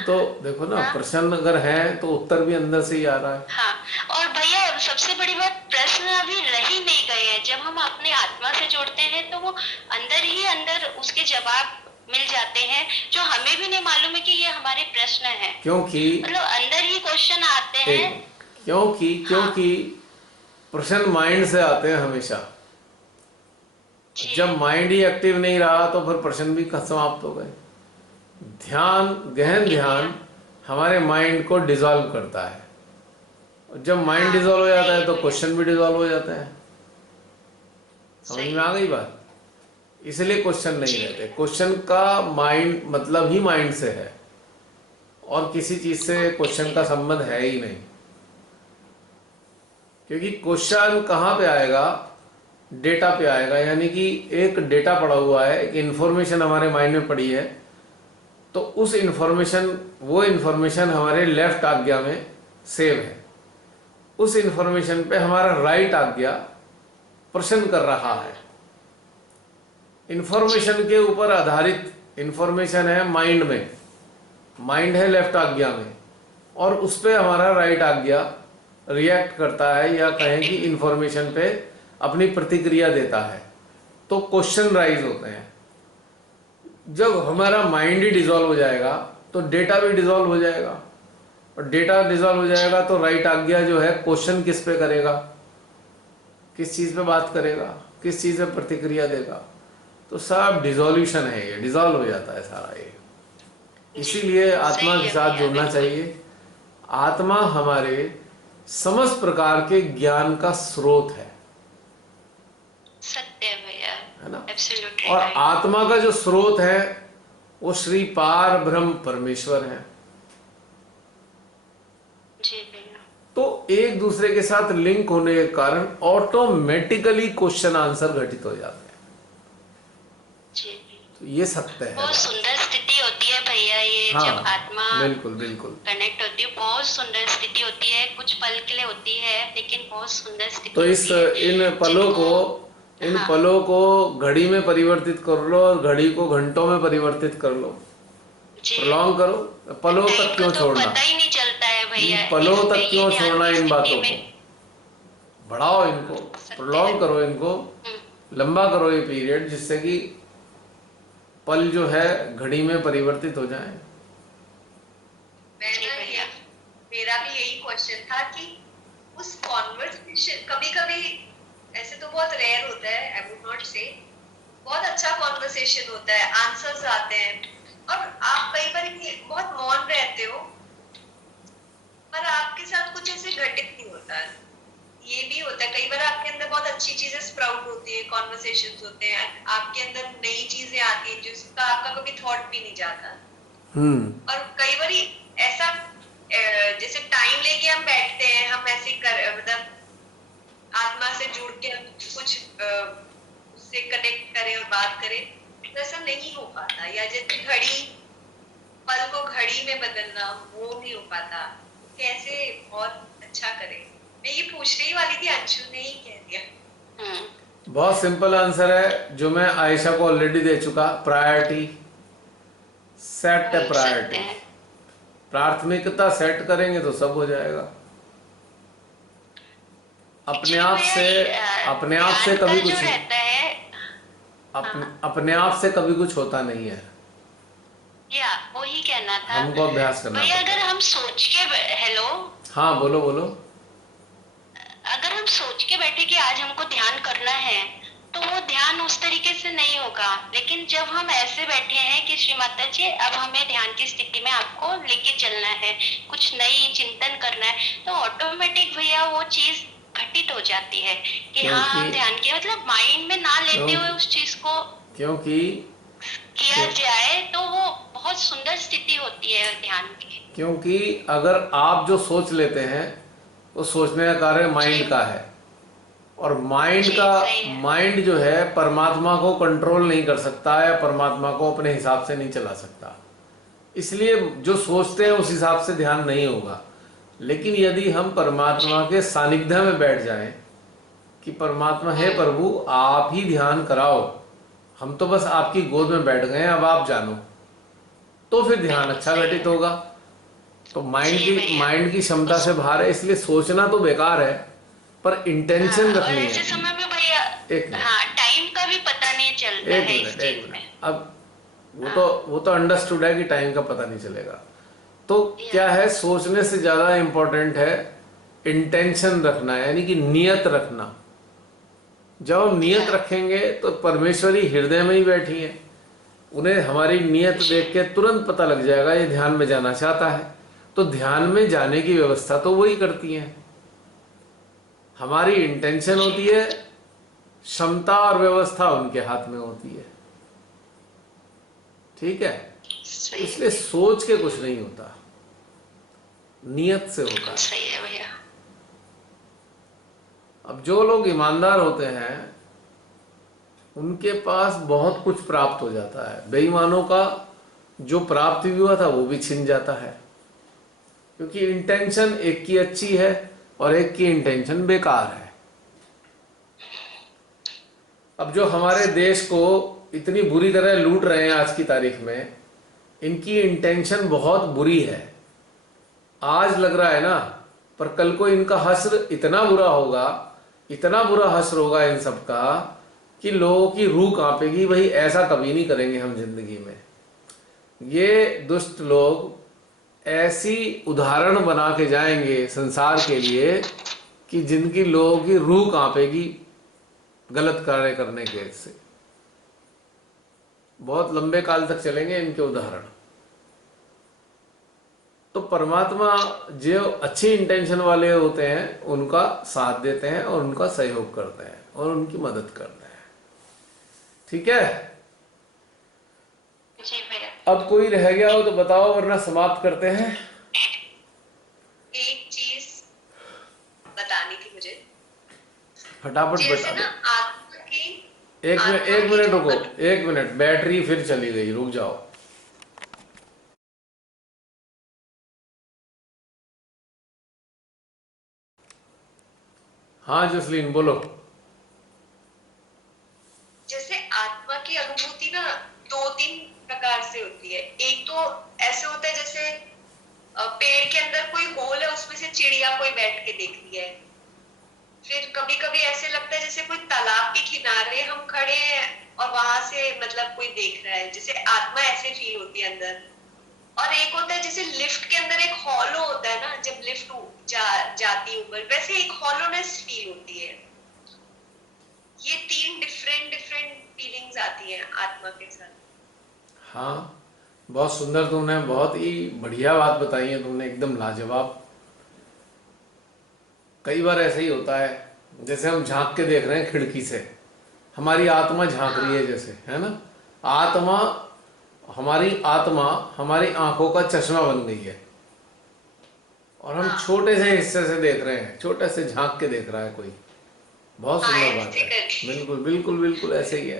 तो देखो ना, प्रश्न अगर है तो उत्तर भी अंदर से ही आ रहा है। हाँ, और भैया सबसे बड़ी बात, प्रश्न अभी रह ही नहीं गए हैं। जब हम अपने आत्मा से जुड़ते हैं तो वो अंदर ही अंदर उसके जवाब मिल जाते हैं, जो हमें भी नहीं मालूम है कि ये हमारे प्रश्न हैं। क्योंकि मतलब अंदर ही क्वेश्चन आते हैं। क्योंकि प्रश्न माइंड से आते हैं हमेशा। जब माइंड ही एक्टिव नहीं रहा तो फिर प्रश्न भी समाप्त हो गए। ध्यान, गहन ध्यान हमारे माइंड को डिसॉल्व करता है, और जब माइंड डिसॉल्व हो जाता है तो क्वेश्चन भी डिसॉल्व हो जाता है। समझ में आ गई बात? इसलिए क्वेश्चन नहीं रहते। क्वेश्चन का माइंड मतलब ही माइंड से है, और किसी चीज से क्वेश्चन का संबंध है ही नहीं। क्योंकि क्वेश्चन कहाँ पे आएगा? डेटा पे आएगा। यानी कि एक डेटा पड़ा हुआ है, एक इंफॉर्मेशन हमारे माइंड में पड़ी है, तो उस इंफॉर्मेशन, वो इंफॉर्मेशन हमारे लेफ्ट आज्ञा में सेव है। उस इंफॉर्मेशन पे हमारा राइट आज्ञा प्रश्न कर रहा है। इंफॉर्मेशन के ऊपर आधारित इंफॉर्मेशन है माइंड में, माइंड है लेफ्ट आज्ञा में, और उस पे हमारा राइट आज्ञा रिएक्ट करता है, या कहें कि इंफॉर्मेशन पे अपनी प्रतिक्रिया देता है। तो क्वेश्चन राइज होते हैं। जब हमारा माइंड ही डिसॉल्व हो जाएगा तो डेटा भी डिसॉल्व हो जाएगा, और डेटा डिसॉल्व हो जाएगा तो राइट आज्ञा जो है क्वेश्चन किस पे करेगा, किस चीज पे बात करेगा, किस चीज पे प्रतिक्रिया देगा। तो सब डिसोल्यूशन है, ये डिसॉल्व हो जाता है सारा ये। इसीलिए आत्मा के साथ जुड़ना चाहिए। आत्मा हमारे समस्त प्रकार के ज्ञान का स्रोत है, सत्य है भैया, है ना? एब्सोल्युटली। और आत्मा का जो स्रोत है वो श्री पार ब्रह्म परमेश्वर है। जी भैया। तो एक दूसरे के साथ लिंक होने के कारण ऑटोमेटिकली क्वेश्चन आंसर घटित हो जाते हैं। जी तो ये सत्य है। बहुत सुंदर स्थिति होती है भैया ये। हाँ, जब आत्मा बिल्कुल बिल्कुल कनेक्ट होती है, बहुत सुंदर स्थिति होती है। कुछ पल के लिए होती है लेकिन बहुत सुंदर स्थिति तो इस होती है। इन पलों को घड़ी में परिवर्तित कर लो, और घड़ी को घंटों में परिवर्तित कर लो, प्रॉन्ग करो। पलों तक क्यों तो छोड़ना? पता ही नहीं चलता है भैया। पलों तक ये क्यों ध्यान छोड़ना? की इन स्थिति बातों में को बढ़ाओ, इनको प्रॉन्ग करो, इनको लंबा करो ये पीरियड, जिससे कि पल जो है घड़ी में परिवर्तित हो जाए। मैं जी ना भैया। मेरा भी यही क्वेश्चन था कि उस कॉन्वर्सेशन, कभी कभी ऐसे तो बहुत रेयर होता है, आई वुड नॉट से, बहुत अच्छा कॉन्वर्सेशन होता है, आंसर्स आते हैं और आप कई बार बहुत मौन रहते हो, पर आपके साथ कुछ ऐसे घटित नहीं होता है। ये भी होता है कई बार आपके अंदर बहुत अच्छी चीजें स्प्राउट होती है, कॉन्वर्सेशंस होते हैं, आपके अंदर नई चीजें आती हैं जिसका आपका कभी थॉट भी नहीं जाता। और कई बार ऐसा जैसे टाइम लेके हम बैठते हैं, हम ऐसे कर मतलब आत्मा से जुड़ के हम कुछ उससे कनेक्ट करें और बात करें, तो ऐसा नहीं हो पाता। या जैसे घड़ी, पल को घड़ी में बदलना, वो नहीं हो पाता। कैसे बहुत अच्छा करें, मैं ये पूछने ही वाली थी, अंशु ने ही कह दिया। बहुत सिंपल आंसर है जो मैं आयशा को ऑलरेडी दे चुका। प्रायोरिटी सेट, है प्रायोरिटी, प्राथमिकता सेट करेंगे तो सब हो जाएगा। अपने आप से, अपने आप से कभी कुछ रहता है, अपने आप से कभी कुछ होता नहीं है, या वही कहना था हमको अभ्यास करना भैया। पड़ता अगर है। हम सोच के, हेलो, हाँ बोलो बोलो। अगर हम सोच के बैठे कि आज हमको ध्यान करना है, तो वो ध्यान उस तरीके से नहीं होगा। लेकिन जब हम ऐसे बैठे हैं कि श्री माता जी अब हमें ध्यान की स्थिति में आपको लेके चलना है, कुछ नई चिंतन करना है, तो ऑटोमेटिक भैया वो चीज घटित हो जाती है कि हाँ हम ध्यान के मतलब माइंड में ना लेते हुए उस चीज को क्योंकि किया जाए तो वो बहुत सुंदर स्थिति होती है ध्यान की। क्योंकि अगर आप जो सोच लेते हैं वो सोचने का कार्य माइंड का है, और माइंड जो है परमात्मा को कंट्रोल नहीं कर सकता या परमात्मा को अपने हिसाब से नहीं चला सकता। इसलिए जो सोचते हैं उस हिसाब से ध्यान नहीं होगा। लेकिन यदि हम परमात्मा के सानिध्य में बैठ जाएं कि परमात्मा है प्रभु आप ही ध्यान कराओ, हम तो बस आपकी गोद में बैठ गए हैं, अब आप जानो, तो फिर ध्यान अच्छा घटित होगा। तो माइंड की क्षमता से बाहर है, इसलिए सोचना तो बेकार है, पर इंटेंशन रखनी है। ऐसे समय में भैया टाइम का भी पता नहीं चलता है इस चीज में। अब वो तो अंडरस्टूड है कि टाइम का पता नहीं चलेगा। तो क्या है, सोचने से ज्यादा इंपॉर्टेंट है इंटेंशन रखना, यानी कि नियत रखना। जब हम नियत रखेंगे तो परमेश्वरी हृदय में ही बैठी है, उन्हें हमारी नियत देख के तुरंत पता लग जाएगा ये ध्यान में जाना चाहता है। तो ध्यान में जाने की व्यवस्था तो वही करती है, हमारी इंटेंशन होती है, क्षमता और व्यवस्था उनके हाथ में होती है। ठीक है, इसलिए सोच के कुछ नहीं होता, नियत से होता है। सही है भैया। अब जो लोग ईमानदार होते हैं उनके पास बहुत कुछ प्राप्त हो जाता है, बेईमानों का जो प्राप्त भी हुआ था वो भी छिन जाता है, क्योंकि इंटेंशन एक की अच्छी है और एक की इंटेंशन बेकार है। अब जो हमारे देश को इतनी बुरी तरह लूट रहे हैं आज की तारीख में, इनकी इंटेंशन बहुत बुरी है। आज लग रहा है ना, पर कल को इनका हश्र इतना बुरा होगा, इतना बुरा हश्र होगा इन सब का कि लोगों की रूह कांपेगी। भाई ऐसा कभी नहीं करेंगे हम जिंदगी में। ये दुष्ट लोग ऐसी उदाहरण बना के जाएंगे संसार के लिए कि जिनकी लोगों की रूह कांपेगी गलत कार्य करने के से। बहुत लंबे काल तक चलेंगे इनके उदाहरण। तो परमात्मा जो अच्छी इंटेंशन वाले होते हैं उनका साथ देते हैं और उनका सहयोग करते हैं और उनकी मदद करते हैं। ठीक है, जी भैया। अब कोई रह गया हो तो बताओ, वरना समाप्त करते हैं। एक चीज बतानी थी मुझे, फटाफट जैसे बता ना दो। आत्मा की, एक मिनट रुको, एक मिनट, बैटरी फिर चली गई, रुक जाओ। हाँ जसलीन बोलो। जैसे आत्मा की अनुभूति ना दो तीन प्रकार से होती है। एक तो ऐसे होता है जैसे पेड़ के अंदर कोई होल है, उसमें से चिड़िया कोई बैठ के देख रही है। फिर कभी कभी ऐसे लगता है जैसे कोई तालाब के किनारे हम खड़े हैं और वहां से मतलब कोई देख रहा है, जैसे आत्मा ऐसे फील होती है अंदर। और एक होता है जैसे लिफ्ट के अंदर एक हॉलो होता है ना, जब लिफ्ट जाती है ऊपर, वैसे एक हॉलोनेस फील होती है। ये 3 डिफरेंट डिफरेंट फीलिंग्स आती हैं आत्मा के साथ। हाँ, बहुत सुंदर, तुमने बहुत ही बढ़िया बात बताई है तुमने, एकदम लाजवाब। कई बार ऐसे ही होता है, जैसे हम झांक के देख रहे हैं खिड़की से, हमारी आत्मा झांक रही है जैसे, है ना। आत्मा, हमारी आत्मा हमारी आंखों का चश्मा बन गई है, और हम छोटे से हिस्से से देख रहे हैं, छोटे से झांक के देख रहा है कोई। बहुत हाँ, सुंदर बात ऐसे है। करके। बिल्कुल बिल्कुल बिल्कुल ऐसे ही है।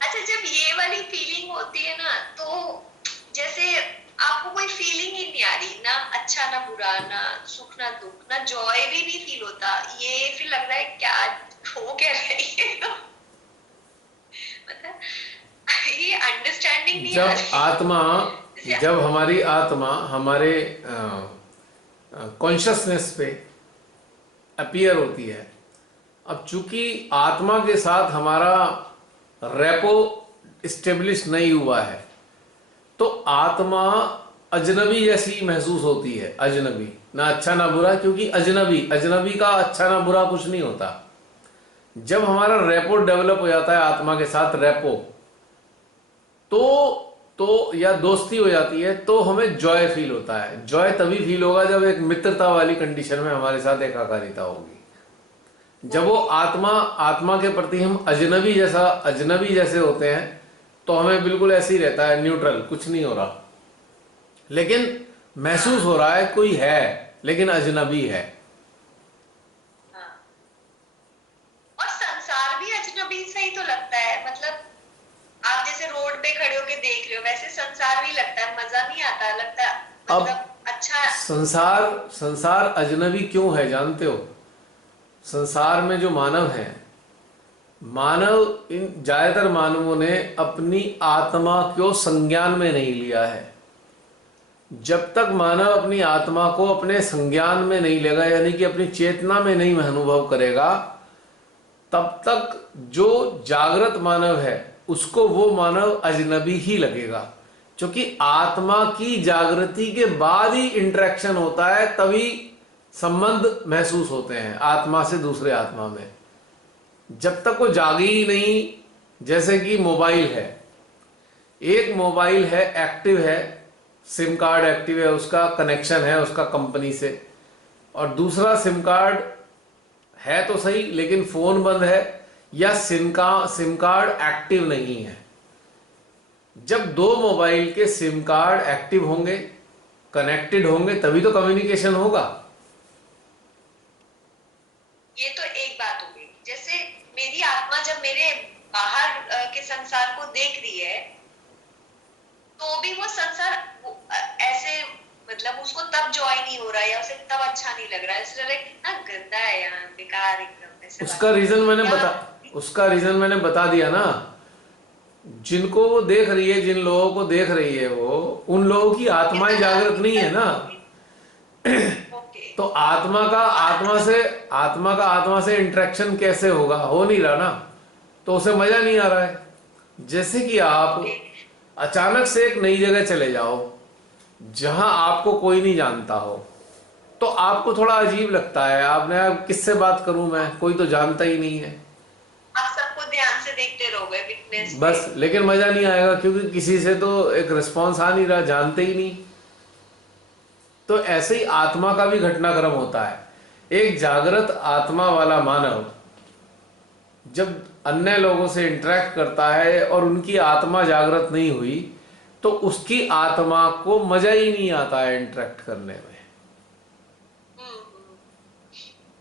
अच्छा, जब ये वाली फीलिंग होती है ना, तो जैसे आपको कोई फीलिंग ही नहीं आ रही ना, अच्छा ना बुरा, ना सुख ना दुख, ना जॉय भी नहीं फील होता, ये फिर लग रहा है क्या हो क्या रही है। मतलब ये अंडरस्टैंडिंग नहीं आ जब रही। आत्मा, जैसे जब हमारी आत्मा हमारे कॉन्शसनेस पे अपीयर होती है, अब चूंकि आत्मा के साथ हमारा रेपो स्टेब्लिश नहीं हुआ है, तो आत्मा अजनबी जैसी महसूस होती है। अजनबी, ना अच्छा ना बुरा, क्योंकि अजनबी, अजनबी का अच्छा ना बुरा कुछ नहीं होता। जब हमारा रेपो डेवलप हो जाता है आत्मा के साथ, रेपो, तो या दोस्ती हो जाती है, तो हमें जॉय फील होता है। जॉय तभी फील होगा जब एक मित्रता वाली कंडीशन में हमारे साथ एकाकारिता होगी। जब वो आत्मा, आत्मा के प्रति हम अजनबी जैसा, अजनबी जैसे होते हैं, तो हमें बिल्कुल ऐसे ही रहता है, न्यूट्रल, कुछ नहीं हो रहा, लेकिन महसूस हो रहा है कोई है, लेकिन अजनबी है। हाँ, और संसार भी अजनबी से ही तो लगता है। मतलब आप जैसे रोड पे खड़े होके देख रहे हो, वैसे संसार भी लगता है, मजा नहीं आता, लगता है अब मतलब अच्छा। संसार, संसार अजनबी क्यों है जानते हो? संसार में जो मानव है, मानव, इन ज्यादातर मानवों ने अपनी आत्मा को संज्ञान में नहीं लिया है। जब तक मानव अपनी आत्मा को अपने संज्ञान में नहीं लेगा, यानी कि अपनी चेतना में नहीं अनुभव करेगा, तब तक जो जागृत मानव है उसको वो मानव अजनबी ही लगेगा। क्योंकि आत्मा की जागृति के बाद ही इंटरेक्शन होता है, तभी संबंध महसूस होते हैं आत्मा से दूसरे आत्मा में। जब तक वो जागी ही नहीं, जैसे कि मोबाइल है, एक मोबाइल है, एक्टिव है, सिम कार्ड एक्टिव है, उसका कनेक्शन है उसका कंपनी से, और दूसरा सिम कार्ड है तो सही लेकिन फोन बंद है, या सिम कार्ड एक्टिव नहीं है। जब दो मोबाइल के सिम कार्ड एक्टिव होंगे, कनेक्टेड होंगे, तभी तो कम्युनिकेशन होगा। ये तो एक बात हो गई। जैसे मेरी आत्मा जब मेरे बाहर के संसार को देख रही है, तो भी वो संसार ऐसे, मतलब उसको तब जॉय नहीं हो रहा है, या उसे तब अच्छा नहीं लग रहा है, इसलिए कितना गंदा है यहाँ, बेकार एकदम ऐसे। उसका रीजन मैंने बता, उसका रीजन मैंने बता दिया ना। जिनको वो देख रही है, जिन लोगों को देख रही है वो, उन लोगों की आत्माएं जागृत नहीं है ना। तो आत्मा का आत्मा से इंटरेक्शन कैसे होगा? हो नहीं रहा ना, तो उसे मजा नहीं आ रहा है। जैसे कि आप अचानक से एक नई जगह चले जाओ जहां आपको कोई नहीं जानता हो, तो आपको थोड़ा अजीब लगता है। आपने, अब किससे बात करूं, मैं कोई तो जानता ही नहीं है, आप सबको ध्यान से देखते रहोगे विटनेस बस। लेकिन मजा नहीं आएगा, क्योंकि किसी से तो एक रिस्पॉन्स आ नहीं रहा, जानते ही नहीं। तो ऐसे ही आत्मा का भी घटनाक्रम होता है। एक जागृत आत्मा वाला मानव जब अन्य लोगों से इंटरेक्ट करता है और उनकी आत्मा जागृत नहीं हुई, तो उसकी आत्मा को मजा ही नहीं आता है इंटरेक्ट करने में।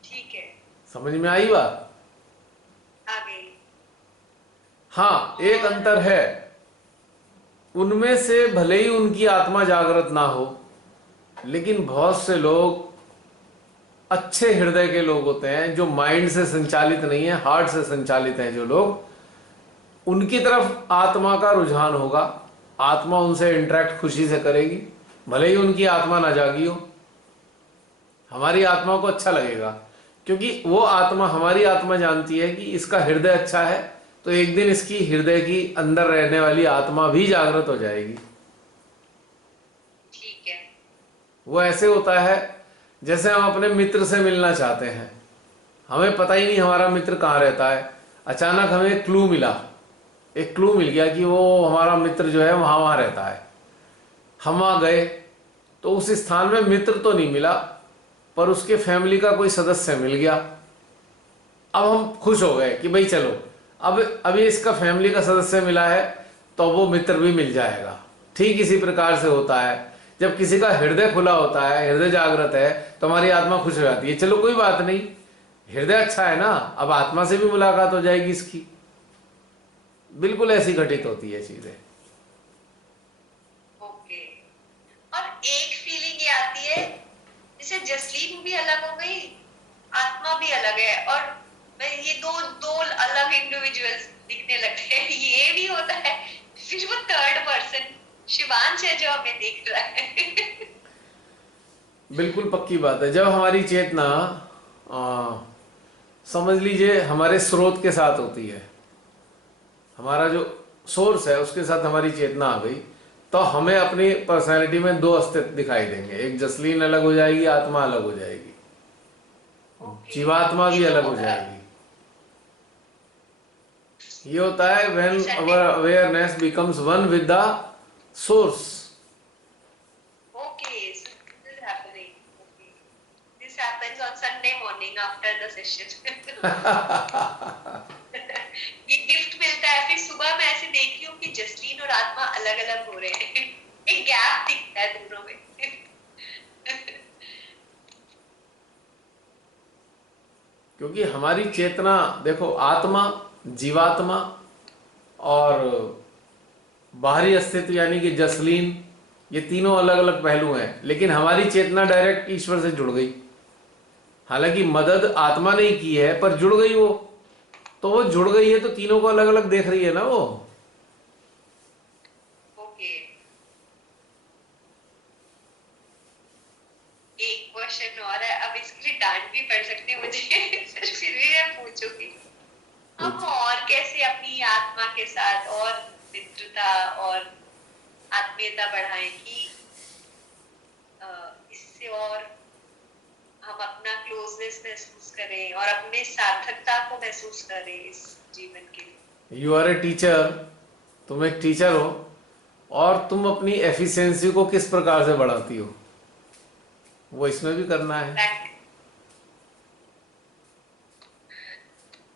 ठीक है, समझ में आई बात? आ गई। हाँ, एक अंतर है, उनमें से भले ही उनकी आत्मा जागृत ना हो, लेकिन बहुत से लोग अच्छे हृदय के लोग होते हैं, जो माइंड से संचालित नहीं है, हार्ट से संचालित हैं जो लोग, उनकी तरफ आत्मा का रुझान होगा। आत्मा उनसे इंटरेक्ट खुशी से करेगी, भले ही उनकी आत्मा ना जागी हो। हमारी आत्मा को अच्छा लगेगा, क्योंकि वो आत्मा, हमारी आत्मा जानती है कि इसका हृदय अच्छा है, तो एक दिन इसकी हृदय की अंदर रहने वाली आत्मा भी जागृत हो जाएगी। वो ऐसे होता है जैसे हम अपने मित्र से मिलना चाहते हैं, हमें पता ही नहीं हमारा मित्र कहाँ रहता है, अचानक हमें एक क्लू मिला, एक क्लू मिल गया कि वो हमारा मित्र जो है वहाँ वहाँ रहता है। हम वहाँ गए तो उस स्थान में मित्र तो नहीं मिला, पर उसके फैमिली का कोई सदस्य मिल गया। अब हम खुश हो गए कि भाई चलो, अब ये इसका फैमिली का सदस्य मिला है तो वो मित्र भी मिल जाएगा। ठीक इसी प्रकार से होता है, जब किसी का हृदय खुला होता है, हृदय जागृत है, तो हमारी आत्मा खुश हो जाती है। चलो कोई बात नहीं, हृदय अच्छा है ना, अब आत्मा से भी मुलाकात हो जाएगी इसकी। बिल्कुल ऐसी घटित होती है चीजें। ओके। और एक फीलिंग ये आती है जैसे जसलीन भी अलग हो गई, आत्मा भी अलग है, और ये दो दो अलग इंडिविजुअल्स दिखने लगते हैं। ये भी होता है। फिर वो थर्ड पर्सन शिवांश है जो हमें देख रहा है। बिल्कुल पक्की बात है। जब हमारी चेतना समझ लीजिए हमारे स्रोत के साथ होती है, हमारा जो सोर्स है उसके साथ हमारी चेतना आ गई, तो हमें अपनी पर्सनैलिटी में दो अस्तित्व दिखाई देंगे। एक जसलीन अलग हो जाएगी, आत्मा अलग हो जाएगी, जीवात्मा भी अलग हो जाएगी। ये होता है when our awareness becomes one with the source. Okay, so this is happening. Okay, this happens on Sunday morning after the session. ये गिफ्ट मिलता है, फिर सुबह मैं ऐसे देखती हूँ कि जसलीन और आत्मा अलग अलग हो रहे हैं। एक गैप दिखता है दोनों में। क्योंकि हमारी चेतना देखो, आत्मा, जीवात्मा और बाहरी अस्तित्व यानी कि जसलीन, ये तीनों अलग अलग पहलू हैं, लेकिन हमारी चेतना डायरेक्ट ईश्वर से जुड़ गई। हालांकि मदद आत्मा ने ही की है, पर जुड़ गई वो, तो वो जुड़ गई है तो तीनों को अलग अलग देख रही है ना वो। ओके, एक क्वेश्चन और है, अब इसके लिए डांट भी पड़ सकती है मुझे, फिर भी मैं पूछूंगी। हम और कैसे अपनी आत्मा के साथ और मित्रता और आत्मीयता बढ़ाएं कि इससे और हम अपना क्लोजनेस महसूस करें और अपने सार्थकता को महसूस करें इस जीवन के लिए। यू आर ए टीचर, तुम एक टीचर हो, और तुम अपनी एफिशिएंसी को किस प्रकार से बढ़ाती हो, वो इसमें भी करना है।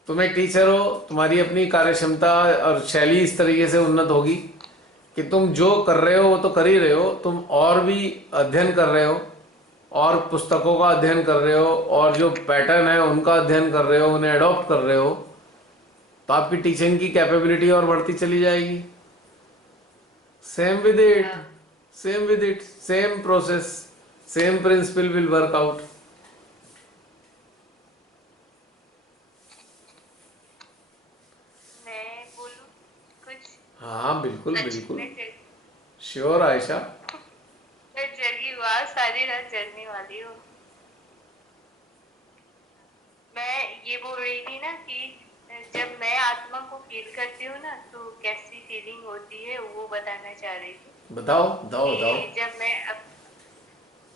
तुम एक टीचर हो, तुम्हारी अपनी कार्य क्षमता और शैली इस तरीके से उन्नत होगी कि तुम जो कर रहे हो वो तो कर ही रहे हो, तुम और भी अध्ययन कर रहे हो, और पुस्तकों का अध्ययन कर रहे हो, और जो पैटर्न है उनका अध्ययन कर रहे हो, उन्हें अडॉप्ट कर रहे हो, तो आपकी टीचिंग की कैपेबिलिटी और बढ़ती चली जाएगी। Same with it, same with it, same process, same principle will work out. मैं बोलूं कुछ? हाँ बिल्कुल बिल्कुल, श्योर आयशा। मैं जगी हुआ सारी रात जगने वाली हूँ। मैं ये बोल रही थी ना कि जब मैं आत्मा को फील करती हूँ ना तो कैसी फीलिंग होती है वो बताना चाह रही थी। बताओ बताओ बताओ। जब मैं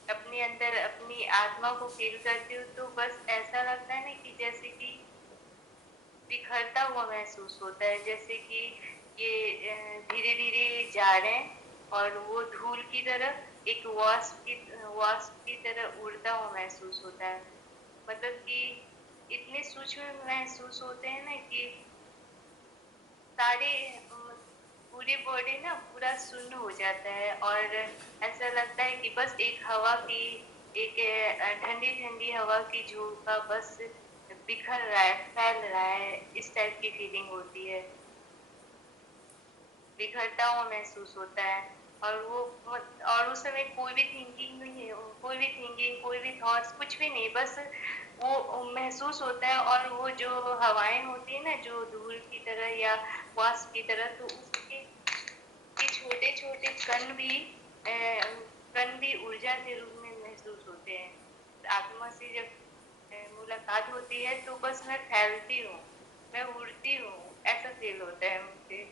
अपने अंदर अपनी आत्मा को फील करती हूँ तो बस ऐसा लगता है ना कि जैसे कि बिखरता हुआ महसूस होता है, जैसे कि ये धीरे धीरे जा रहे हैं और वो धूल की तरह एक वास्प की तरह उड़ता हुआ महसूस होता है। मतलब कि इतने सूक्ष्म महसूस होते हैं ना कि सारे पूरी बॉडी ना पूरा सुन्न हो जाता है, और ऐसा लगता है कि बस एक हवा की, एक ठंडी ठंडी हवा की झोंका बस बिखर रहा है, फैल रहा है, इस टाइप की फीलिंग होती है। बिखरता हुआ महसूस होता है, और उस समय कोई भी थिंकिंग नहीं है, कोई भी थॉट्स, कुछ भी नहीं, बस वो महसूस होता है। और वो जो हवाएं होती है ना, जो धूल की तरह या वाष्प की तरह, तो उसके छोटे छोटे कण भी ऊर्जा के रूप में महसूस होते हैं। आत्मा से जब मुलाकात होती है तो बस मैं फैलती हूँ, मैं उड़ती हूँ, ऐसा फील होता है मुझे।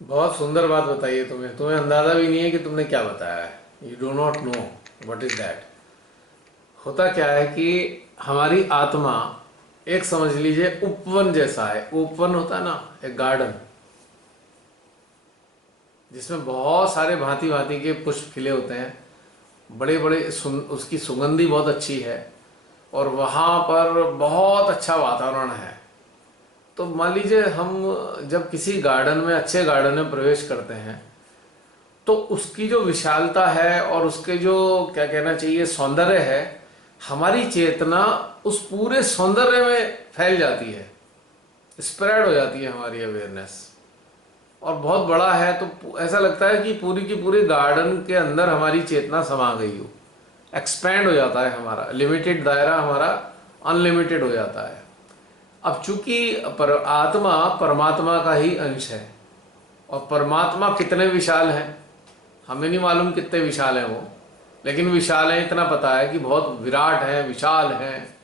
बहुत सुंदर बात बताई है तुम्हें अंदाजा भी नहीं है कि तुमने क्या बताया है। You do not know what is that? होता क्या है कि हमारी आत्मा एक समझ लीजिए उपवन जैसा है। उपवन होता है ना, एक गार्डन जिसमें बहुत सारे भांति भांति के पुष्प खिले होते हैं, बड़े बड़े उसकी सुगंधी बहुत अच्छी है और वहाँ पर बहुत अच्छा वातावरण है। तो मान लीजिए हम जब किसी गार्डन में, अच्छे गार्डन में प्रवेश करते हैं तो उसकी जो विशालता है और उसके जो क्या कहना चाहिए सौंदर्य है, हमारी चेतना उस पूरे सौंदर्य में फैल जाती है, स्प्रेड हो जाती है हमारी अवेयरनेस। और बहुत बड़ा है तो ऐसा लगता है कि पूरी की पूरी गार्डन के अंदर हमारी चेतना समा गई हो, एक्सपैंड हो जाता है हमारा लिमिटेड दायरा, हमारा अनलिमिटेड हो जाता है। अब चूंकि आत्मा परमात्मा का ही अंश है और परमात्मा कितने विशाल हैं हमें नहीं मालूम, कितने विशाल हैं वो, लेकिन विशाल हैं इतना पता है कि बहुत विराट हैं, विशाल हैं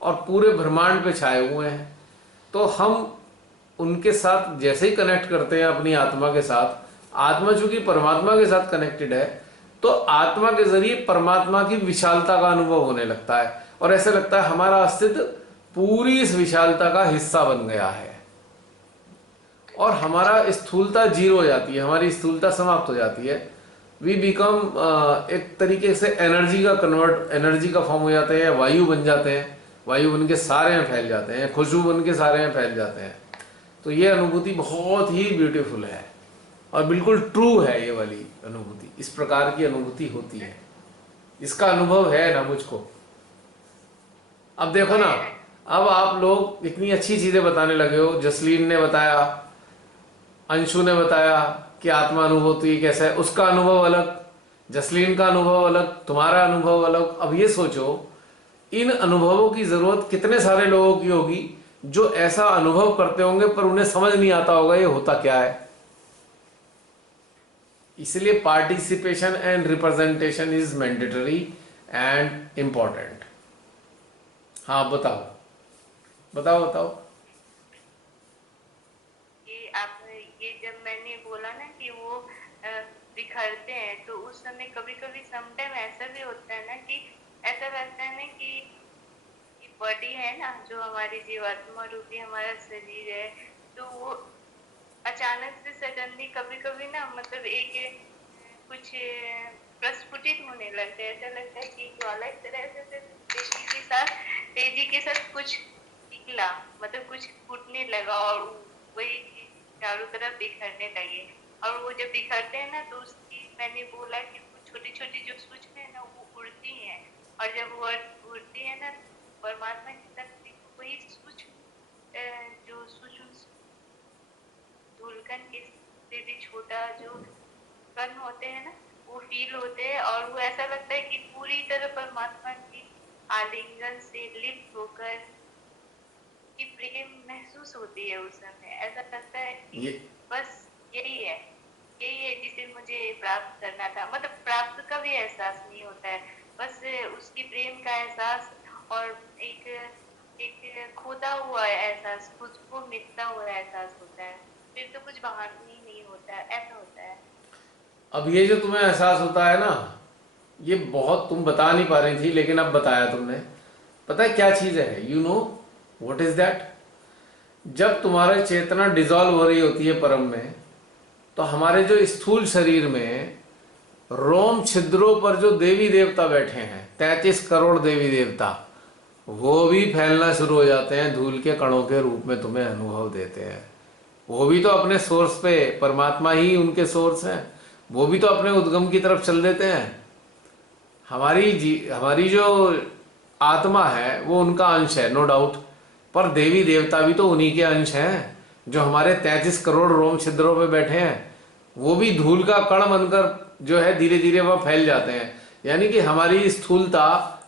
और पूरे ब्रह्मांड पे छाए हुए हैं। तो हम उनके साथ जैसे ही कनेक्ट करते हैं अपनी आत्मा के साथ, आत्मा चूंकि परमात्मा के साथ कनेक्टेड है तो आत्मा के जरिए परमात्मा की विशालता का अनुभव होने लगता है और ऐसा लगता है हमारा अस्तित्व पूरी इस विशालता का हिस्सा बन गया है और हमारा स्थूलता जीरो हो जाती है, हमारी स्थूलता समाप्त हो जाती है। वी बिकम एक तरीके से एनर्जी का कन्वर्ट, एनर्जी का फॉर्म हो जाते हैं, वायु बन जाते हैं, वायु बन के सारे में फैल जाते हैं, खुशबू बन के सारे में फैल जाते हैं। तो ये अनुभूति बहुत ही ब्यूटीफुल है और बिल्कुल ट्रू है ये वाली अनुभूति। इस प्रकार की अनुभूति होती है, इसका अनुभव है ना मुझको। अब देखो ना, अब आप लोग इतनी अच्छी चीजें बताने लगे हो, जसलीन ने बताया, अंशु ने बताया कि आत्मा अनुभूति कैसा है, उसका अनुभव अलग, जसलीन का अनुभव अलग, तुम्हारा अनुभव अलग। अब ये सोचो इन अनुभवों की जरूरत कितने सारे लोगों की होगी जो ऐसा अनुभव करते होंगे पर उन्हें समझ नहीं आता होगा ये होता क्या है। इसलिए participation and representation is mandatory and important. हाँ बताओ बताओ बताओ। ये आप ये जब मैंने बोला ना कि वो बिखरते हैं तो उस समय कभी कभी समटाइम ऐसा भी होता है ना कि ऐसा लगता है ना कि बॉडी है ना जो हमारी जीवात्मा रूपी हमारा शरीर है, तो वो अचानक से सडनली कभी कभी ना मतलब एक कुछ प्रस्फुटित होने लगता है। ऐसा लगता है कि ज्वाला इस तरह से तेजी के साथ कुछ निकला, मतलब कुछ फूटने लगा और वही चारों तरफ बिखरने लगे। और वो जब बिखरते हैं ना तो उसकी मैंने बोला कि वो छोटी छोटी जो सूक्ष्म है ना वो उड़ती हैं और जब वो उड़ती है ना परमात्मा की शक्ति वही सूक्ष्म जो सूक्ष्म धूलकण के से भी छोटा जो कण होते हैं ना वो फील होते हैं और वो ऐसा लगता है कि पूरी तरह परमात्मा की आलिंगन से लिप्त होकर की प्रेम महसूस होती है। उस समय ऐसा लगता है कि बस यही है जिसे मुझे प्राप्त करना था। मतलब प्राप्त का भी एहसास नहीं होता है, बस उसकी प्रेम का एहसास और एक खोता हुआ एहसास, खुद को मिटता हुआ एहसास होता है। फिर तो कुछ बाहर ही नहीं होता है, ऐसा होता है। अब ये जो तुम्हें एहसास होता है ना, ये बहुत तुम बता नहीं पा रही थी लेकिन अब बताया तुमने। पता है क्या चीज है? You know what is that? जब तुम्हारी चेतना डिजॉल्व हो रही होती है परम में, तो हमारे जो स्थूल शरीर में रोम छिद्रों पर जो देवी देवता बैठे हैं, 33 करोड़ देवी देवता, वो भी फैलना शुरू हो जाते हैं, धूल के कणों के रूप में तुम्हें अनुभव देते हैं। वो भी तो अपने सोर्स पे, परमात्मा ही उनके सोर्स हैं, वो भी तो अपने उद्गम की तरफ चल देते हैं। हमारी जो आत्मा है वो उनका अंश है, नो डाउट, पर देवी देवता भी तो उन्हीं के अंश हैं जो हमारे 33 करोड़ रोम छिद्रों पे बैठे हैं। वो भी धूल का कण बनकर जो है धीरे धीरे वह फैल जाते हैं। यानी कि हमारी स्थूलता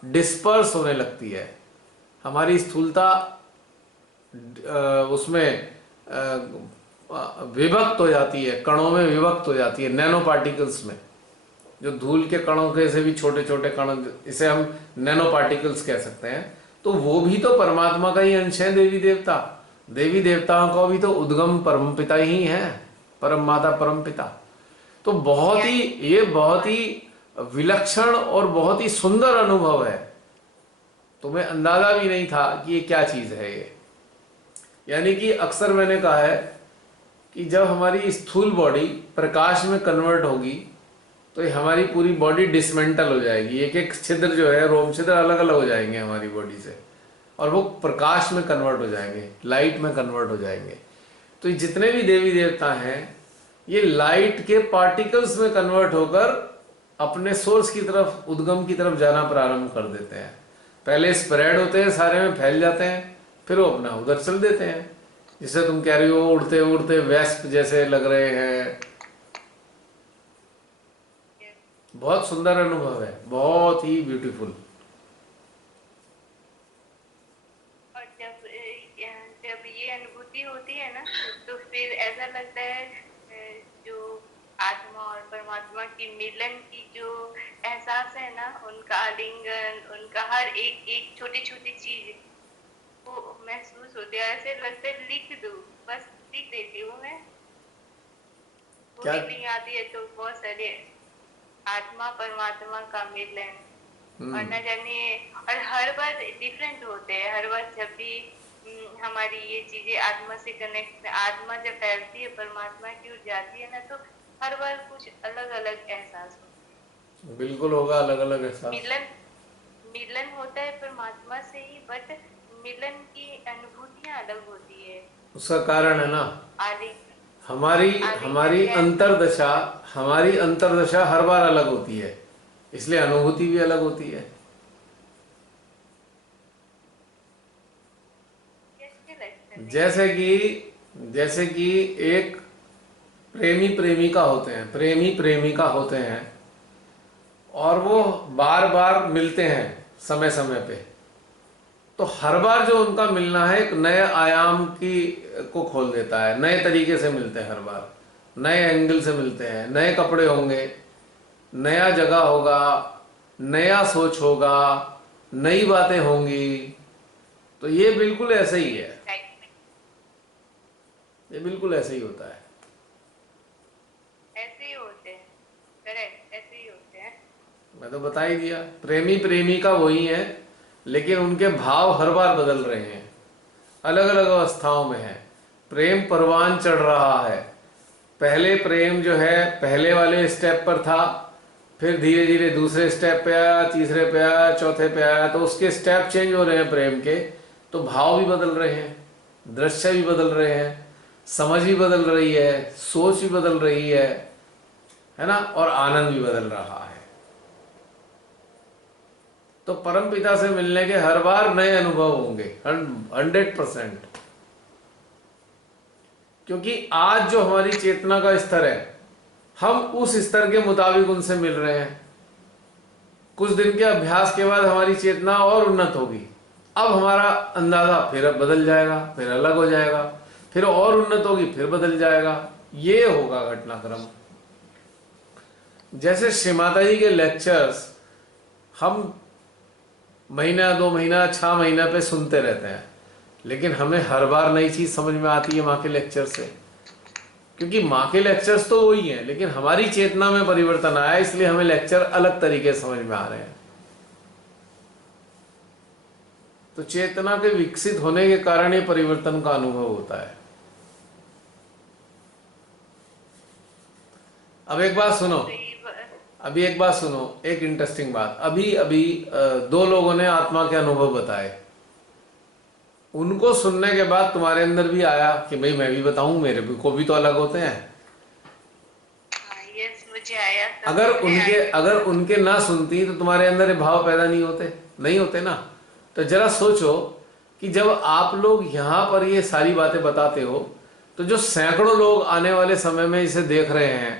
डिस्पर्स होने लगती है, हमारी स्थूलता उसमें विभक्त हो जाती है, कणों में विभक्त हो जाती है, नैनो पार्टिकल्स में। जो धूल के कणों के से भी छोटे छोटे कण, इसे हम नैनो पार्टिकल्स कह सकते हैं। तो वो भी तो परमात्मा का ही अंश है, देवी देवता। देवी देवताओं को भी तो उद्गम परमपिता ही है, परम माता परम पिता। तो बहुत ही विलक्षण और बहुत ही सुंदर अनुभव है। तुम्हें अंदाजा भी नहीं था कि ये क्या चीज है ये। यानी कि अक्सर मैंने कहा है कि जब हमारी स्थूल बॉडी प्रकाश में कन्वर्ट होगी तो ये हमारी पूरी बॉडी डिसमेंटल हो जाएगी। एक एक छिद्र जो है, रोम छिद्र अलग अलग हो जाएंगे हमारी बॉडी से, और वो प्रकाश में कन्वर्ट हो जाएंगे, लाइट में कन्वर्ट हो जाएंगे। तो ये जितने भी देवी देवता हैं ये लाइट के पार्टिकल्स में कन्वर्ट होकर अपने सोर्स की तरफ, उद्गम की तरफ जाना प्रारंभ कर देते हैं। पहले स्प्रेड होते हैं, सारे में फैल जाते हैं, फिर वो अपना उधर चल देते हैं। जिसे तुम कह रही हो उड़ते उड़ते वेस्प जैसे लग रहे हैं। बहुत सुंदर अनुभव है, बहुत ही ब्यूटीफुल। और जब ये अनुभूति होती है ना, तो फिर ऐसा लगता है जो आत्मा और परमात्मा की मिलन की जो एहसास है ना, उनका आलिंगन, उनका हर एक एक छोटी छोटी चीज वो महसूस होती है। ऐसे लगता है लिख दूं, बस लिख देती हूँ मैं। वो क्या? फीलिंग आती है तो बहुत सारे आत्मा परमात्मा का मिलन, और न जाने, और हर बार डिफरेंट होते हैं। हर बार जब भी हमारी ये चीजें आत्मा से कनेक्ट, आत्मा जब फैलती है परमात्मा की ओर जाती है ना, तो हर बार कुछ अलग अलग एहसास होता है। बिल्कुल होगा अलग अलग एहसास। मिलन होता है परमात्मा से ही, बट मिलन की अनुभूतियां अलग होती है। उसका कारण है ना, आदि हमारी हमारी अंतर्दशा, हमारी अंतर्दशा हर बार अलग होती है, इसलिए अनुभूति भी अलग होती है। जैसे कि एक प्रेमी प्रेमिका होते हैं, प्रेमी प्रेमिका होते हैं, और वो बार बार मिलते हैं समय समय पे, तो हर बार जो उनका मिलना है एक नए आयाम को खोल देता है। नए तरीके से मिलते हैं, हर बार नए एंगल से मिलते हैं, नए कपड़े होंगे, नया जगह होगा, नया सोच होगा, नई बातें होंगी। तो ये बिल्कुल ऐसे ही है, ये बिल्कुल ऐसे ही होता है। ऐसे ही होते हैं, करेक्ट, ऐसे ही होते हैं। मैं तो बता ही दिया, प्रेमी प्रेमिका वही है, लेकिन उनके भाव हर बार बदल रहे हैं, अलग अलग अवस्थाओं में है। प्रेम परवान चढ़ रहा है। पहले प्रेम जो है पहले वाले स्टेप पर था, फिर धीरे धीरे दूसरे स्टेप पे आया, तीसरे पे आया, चौथे पे आया, तो उसके स्टेप चेंज हो रहे हैं प्रेम के, तो भाव भी बदल रहे हैं, दृश्य भी बदल रहे हैं, समझ भी बदल रही है, सोच भी बदल रही है ना, और आनंद भी बदल रहा है। तो परम पिता से मिलने के हर बार नए अनुभव होंगे 100%। क्योंकि आज जो हमारी चेतना का स्तर है, हम उस स्तर के मुताबिक उनसे मिल रहे हैं। कुछ दिन के अभ्यास के बाद हमारी चेतना और उन्नत होगी। अब हमारा अंदाजा फिर बदल जाएगा, फिर अलग हो जाएगा, फिर और उन्नत होगी, फिर बदल जाएगा। ये होगा घटनाक्रम। जैसे श्री माता जी के लेक्चर्स हम महीना, 2 महीना, 6 महीना पे सुनते रहते हैं, लेकिन हमें हर बार नई चीज समझ में आती है माँ के लेक्चर से। क्योंकि माँ के लेक्चर्स तो वही हैं, लेकिन हमारी चेतना में परिवर्तन आया, इसलिए हमें लेक्चर अलग तरीके से समझ में आ रहे हैं। तो चेतना के विकसित होने के कारण ये परिवर्तन का अनुभव होता है। अब एक बात सुनो, एक इंटरेस्टिंग बात। अभी 2 लोगों ने आत्मा के अनुभव बताए। उनको सुनने के बाद तुम्हारे अंदर भी आया कि भाई मैं भी बताऊं, मेरे को भी तो अलग होते हैं। यस, मुझे आया। अगर उनके ना सुनती तो तुम्हारे अंदर ये भाव पैदा नहीं होते ना। तो जरा सोचो कि जब आप लोग यहाँ पर ये सारी बातें बताते हो, तो जो सैकड़ों लोग आने वाले समय में इसे देख रहे हैं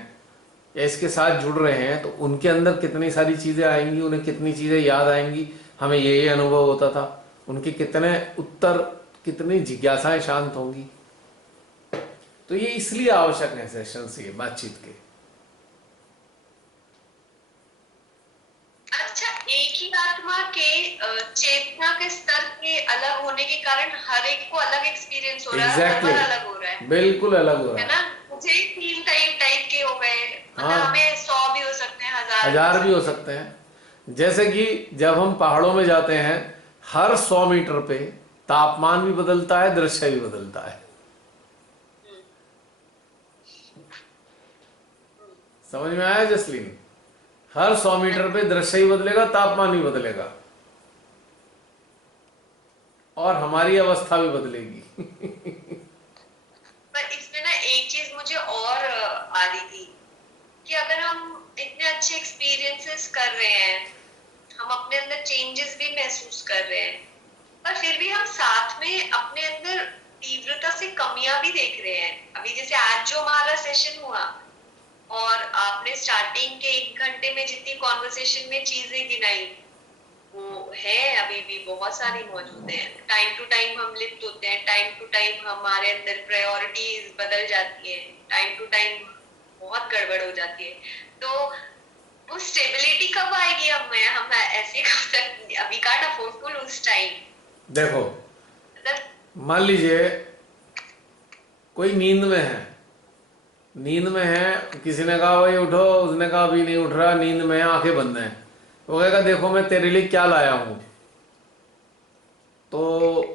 या इसके साथ जुड़ रहे हैं, तो उनके अंदर कितनी सारी चीजें आएंगी, उन्हें कितनी चीजें याद आएंगी। हमें ये अनुभव होता था, उनके कितने उत्तर, कितनी जिज्ञासाएं शांत होंगी। तो ये इसलिए आवश्यक है सेशंस, ये बातचीत के। अच्छा, एक ही आत्मा के चेतना के स्तर के अलग होने के कारण हर एक को अलग एक्सपीरियंस हो रहा है, हर बार अलग हो रहा है, बिल्कुल अलग हो रहा है ना। मुझे ही 3 टाइप के हो गए, मतलब हाँ, हमें 100 भी हो सकते हैं, 1000 भी हो 1000 भी हो सकते सकते हैं। जैसे कि जब हम पहाड़ों में जाते हैं, हर 100 मीटर पे तापमान भी बदलता है, दृश्य भी बदलता है। हैं। समझ में आया जसलीन? हर 100 मीटर पे दृश्य ही बदलेगा, तापमान भी बदलेगा, और हमारी अवस्था भी बदलेगी। पर इसमें ना एक चीज मुझे और आ रही थी कि अगर हम इतने अच्छे एक्सपीरियंसेस कर रहे हैं, हम अपने अंदर चेंजेस भी महसूस कर रहे हैं, पर फिर भी हम साथ में अपने अंदर तीव्रता से कमियां भी देख रहे हैं। अभी जैसे आज जो हमारा सेशन हुआ, और आपने स्टार्टिंग के 1 घंटे में जितनी कॉन्वर्सेशन में चीजें गिनाई, वो है अभी भी बहुत सारी मौजूद है। टाइम टू टाइम हम लिप्त होते हैं, टाइम टू टाइम हमारे अंदर प्रायोरिटीज बदल जाती है, टाइम टू टाइम बहुत गड़बड़ हो जाती है। तो वो स्टेबिलिटी कब आएगी? हम ऐसे कब तक अभी can't afford to lose time. देखो, मतलब मान लीजिए कोई नींद में है, नींद में है, किसी ने कहा भाई उठो, उसने कहा अभी नहीं उठ रहा, नींद में है, आंखें बंद हैं। वो कहेगा देखो मैं तेरे लिए क्या लाया हूं। तो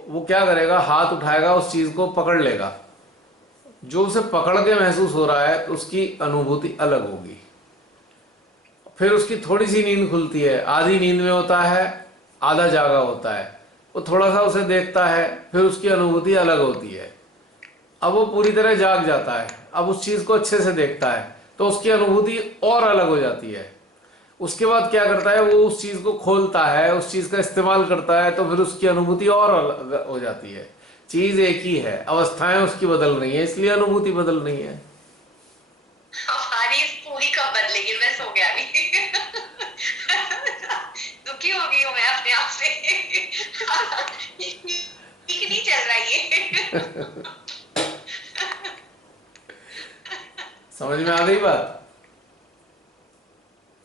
वो क्या करेगा, हाथ उठाएगा, उस चीज को पकड़ लेगा। जो उसे पकड़ के महसूस हो रहा है, उसकी अनुभूति अलग होगी। फिर उसकी थोड़ी सी नींद खुलती है, आधी नींद में होता है, आधा जागा होता है। वो थोड़ा सा उसे देखता है, फिर उसकी अनुभूति अलग होती है। अब वो पूरी तरह जाग जाता है, अब उस चीज को अच्छे से देखता है, तो उसकी अनुभूति और अलग हो जाती है। उसके बाद क्या करता है, वो उस चीज को खोलता है, उस चीज का इस्तेमाल करता है, तो फिर उसकी अनुभूति और अलग हो जाती है। चीज एक ही है, अवस्थाएं उसकी बदल रही हैं, इसलिए अनुभूति बदल रही है। हमारी इस पूरी कब बदलेगी? मैं सो गया अभी। दुखी हो गई हूँ मैं अपने आप से। ठीक नहीं चल रहा ये। समझ में आ गई बात?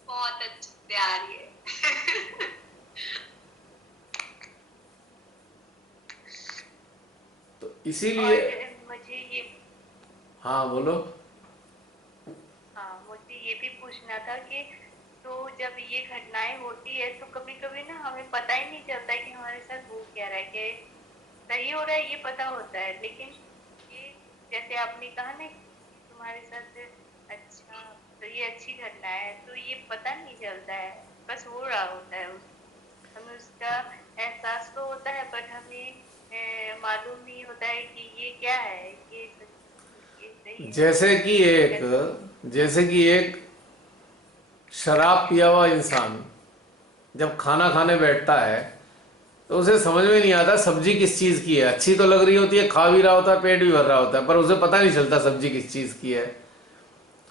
बहुत अच्छे से आ रही है। तो इसीलिए, और मुझे ये हाँ बोलो। हाँ, मुझे ये भी पूछना था कि तो जब ये घटनाएं होती है तो कभी कभी ना हमें पता ही नहीं चलता कि हमारे साथ हो क्या रहा है, कि सही हो रहा है ये पता होता है, लेकिन ये जैसे आपने कहा ना कि तुम्हारे साथ अच्छा, तो ये अच्छी घटना है, तो ये पता नहीं चलता है, बस हो रहा होता है। हमें उसका एहसास तो होता है, बट हमें मालूम नहीं होता है कि ये क्या है, ये सही है। जैसे कि एक शराब पिया हुआ इंसान जब खाना खाने बैठता है, तो उसे समझ में नहीं आता सब्जी किस चीज की है। अच्छी तो लग रही होती है, खा भी रहा होता है, पेट भी भर रहा होता है, पर उसे पता नहीं चलता सब्जी किस चीज की है।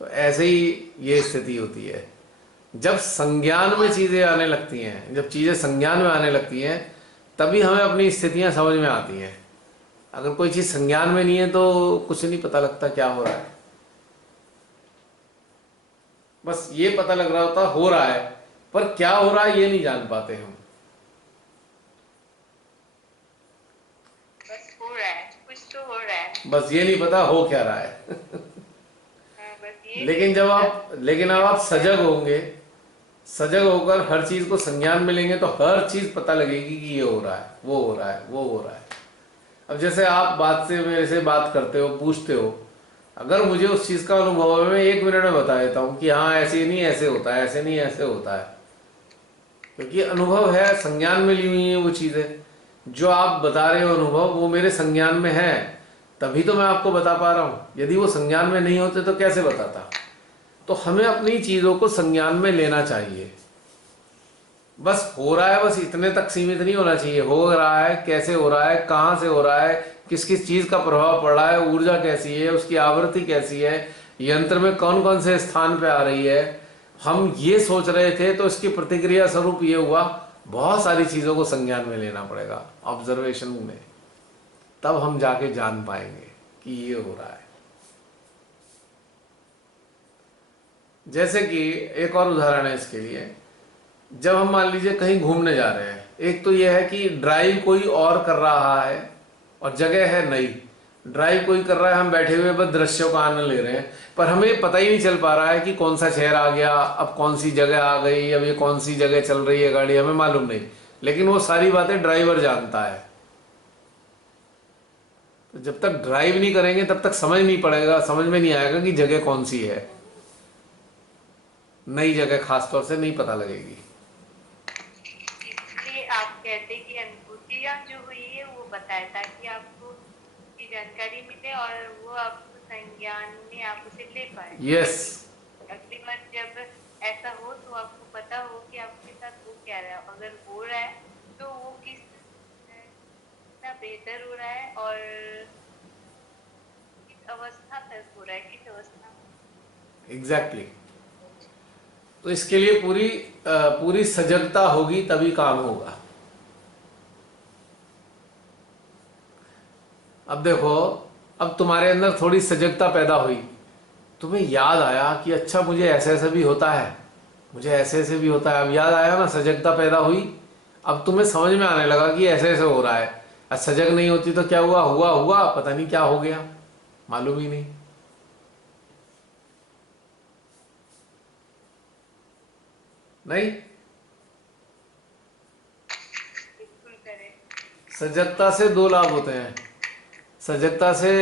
तो ऐसे ही ये स्थिति होती है। जब संज्ञान में चीजें आने लगती हैं, जब चीजें संज्ञान में आने लगती हैं, तभी हमें अपनी स्थितियां समझ में आती हैं। अगर कोई चीज संज्ञान में नहीं है तो कुछ नहीं पता लगता क्या हो रहा है। बस ये पता लग रहा होता हो रहा है, पर क्या हो रहा है ये नहीं जान पाते हम। बस हो रहा है, कुछ तो हो रहा है। बस ये नहीं पता हो क्या रहा है। हाँ, बस ये लेकिन अब आप सजग होंगे, सजग होकर हर चीज को संज्ञान में लेंगे, तो हर चीज पता लगेगी कि ये हो रहा है, वो हो रहा है, वो हो रहा है। अब जैसे आप बात से मेरे से बात करते हो, पूछते हो, अगर मुझे उस चीज का अनुभव है, मैं 1 मिनट में बता देता हूँ कि हाँ ऐसे नहीं ऐसे होता है, ऐसे नहीं ऐसे होता है, क्योंकि अनुभव है, संज्ञान में ली हुई है वो चीजें। जो आप बता रहे हो अनुभव, वो मेरे संज्ञान में है, तभी तो मैं आपको बता पा रहा हूं। यदि वो संज्ञान में नहीं होते तो कैसे बताता? तो हमें अपनी चीजों को संज्ञान में लेना चाहिए। बस हो रहा है, बस इतने तक सीमित नहीं होना चाहिए। हो रहा है, कैसे हो रहा है, कहाँ से हो रहा है, किस किस चीज का प्रभाव पड़ रहा है, ऊर्जा कैसी है, उसकी आवृत्ति कैसी है, यंत्र में कौन कौन से स्थान पे आ रही है। हम ये सोच रहे थे तो इसकी प्रतिक्रिया स्वरूप ये हुआ। बहुत सारी चीजों को संज्ञान में लेना पड़ेगा, ऑब्जर्वेशन में, तब हम जाके जान पाएंगे कि ये हो रहा है। जैसे कि एक और उदाहरण है इसके लिए। जब हम मान लीजिए कहीं घूमने जा रहे हैं, एक तो यह है कि ड्राइव कोई और कर रहा है और जगह है नई, ड्राइव कोई कर रहा है, हम बैठे हुए बस दृश्यों का आनंद ले रहे हैं, पर हमें पता ही नहीं चल पा रहा है कि कौन सा शहर आ गया, अब कौन सी जगह आ गई, अब ये कौन सी जगह चल रही है गाड़ी, हमें मालूम नहीं। लेकिन वो सारी बातें ड्राइवर जानता है। तो जब तक ड्राइव नहीं करेंगे तब तक समझ नहीं पड़ेगा, समझ में नहीं आएगा कि जगह कौन सी है। नई जगह खासतौर से नहीं पता लगेगी। इसलिए आप कहते हैं कि अनुभूतियां जो हुई है वो बताए, ताकि आपको की जानकारी मिले और वो आपको संज्ञान में आप उसे ले पाए। यस। अगली बार जब ऐसा हो तो आपको पता हो कि आपके साथ हो क्या रहा है, अगर हो रहा है तो वो कितना बेहतर हो रहा है और किस अवस्था तक हो रहा है, किस अवस्था में। एग्जैक्टली। तो इसके लिए पूरी सजगता होगी तभी काम होगा। अब देखो, अब तुम्हारे अंदर थोड़ी सजगता पैदा हुई, तुम्हें याद आया कि अच्छा मुझे ऐसे ऐसे भी होता है, मुझे ऐसे ऐसे भी होता है। अब याद आया ना, सजगता पैदा हुई। अब तुम्हें समझ में आने लगा कि ऐसे ऐसे हो रहा है। अब सजग नहीं होती तो क्या हुआ, हुआ हुआ पता नहीं क्या हो गया, मालूम ही नहीं। नहीं, बिल्कुल करें। सजगता से दो लाभ होते हैं। सजगता से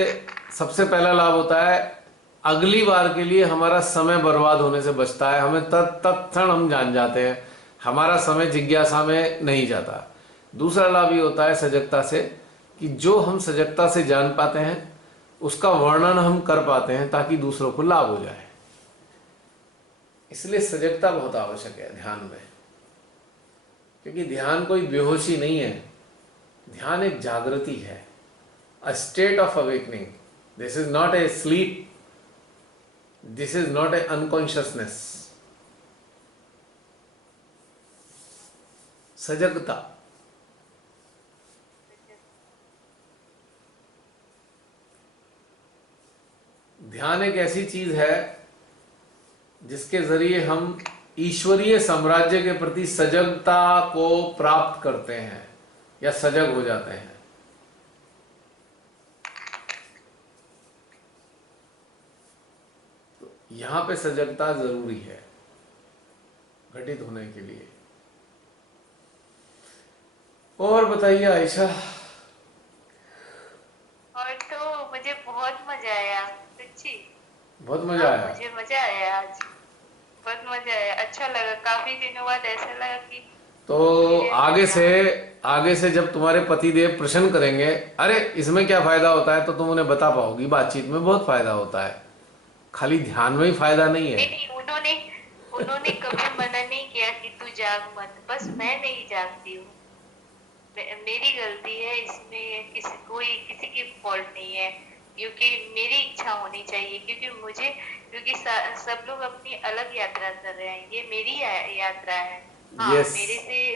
सबसे पहला लाभ होता है, अगली बार के लिए हमारा समय बर्बाद होने से बचता है। हमें तत्क्षण हम जान जाते हैं, हमारा समय जिज्ञासा में नहीं जाता। दूसरा लाभ ये होता है सजगता से कि जो हम सजगता से जान पाते हैं उसका वर्णन हम कर पाते हैं ताकि दूसरों को लाभ हो जाए। इसलिए सजगता बहुत आवश्यक है ध्यान में, क्योंकि ध्यान कोई बेहोशी नहीं है, ध्यान एक जागृति है, a state of awakening. This is not a sleep, this is not a unconsciousness. सजगता। ध्यान एक ऐसी चीज है जिसके जरिए हम ईश्वरीय साम्राज्य के प्रति सजगता को प्राप्त करते हैं या सजग हो जाते हैं। तो यहां पे सजगता जरूरी है घटित होने के लिए। और बताइए आयशा। और तो मुझे बहुत मजा आया, सच्ची बहुत मजा आया। मुझे मजा आया आज, बहुत मजा आया, अच्छा लगा। काफी दिनों बाद ऐसा लगा कि तो आगे से जब तुम्हारे पतिदेव प्रश्न करेंगे, अरे इसमें क्या फायदा होता है, तो तुम उन्हें बता पाओगी बातचीत में बहुत फायदा होता है, खाली ध्यान में ही फायदा नहीं है। नहीं, उन्होंने कभी मना नहीं किया कि तू जाग मत, बस मैं नहीं जागती हूँ, मेरी गलती है इसमें, किसी की फॉल्ट नहीं है, क्योंकि मेरी इच्छा होनी चाहिए, क्योंकि सब लोग अपनी अलग यात्रा कर रहे हैं, ये मेरी यात्रा है। हाँ, Yes.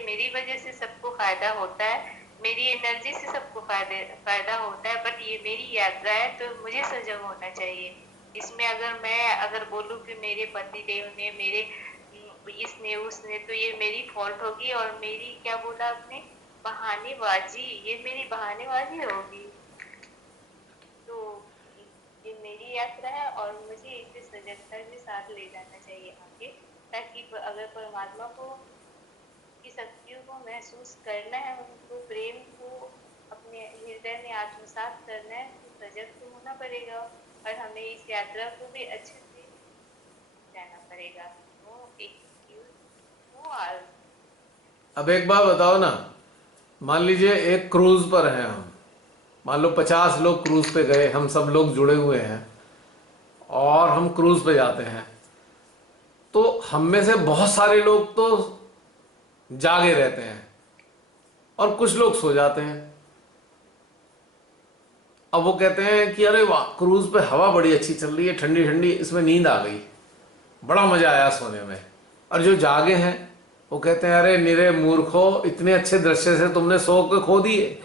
मेरी वजह से सबको फायदा होता है, मेरी एनर्जी से सबको फायदा होता है, बट ये मेरी यात्रा है तो मुझे सजग होना चाहिए। इसमें अगर बोलूं कि मेरे पति देव ने, मेरे इसने उसने, तो ये मेरी फॉल्ट होगी और मेरी, क्या बोला आपने, बहानेबाजी, ये मेरी बहानेबाजी होगी। तो ये मेरी यात्रा है और मुझे इसे सजगता के साथ ले जाना चाहिए आगे, ताकि अगर परमात्मा को की शक्तियों को महसूस करना है, उनको प्रेम को अपने हृदय में आत्मसात करना है, तो सजग तो होना पड़ेगा और हमें इस यात्रा को भी अच्छे से जाना पड़ेगा। अब एक बात बताओ ना, मान लीजिए एक क्रूज पर हैं हम, मान लो 50 लोग क्रूज पे गए, हम सब लोग जुड़े हुए हैं और हम क्रूज पे जाते हैं, तो हम में से बहुत सारे लोग तो जागे रहते हैं और कुछ लोग सो जाते हैं। अब वो कहते हैं कि अरे वाह, क्रूज पे हवा बड़ी अच्छी चल रही है, ठंडी ठंडी, इसमें नींद आ गई, बड़ा मजा आया सोने में। और जो जागे हैं वो कहते हैं अरे निरे मूर्खो, इतने अच्छे दृश्य से तुमने सो के खो दिए।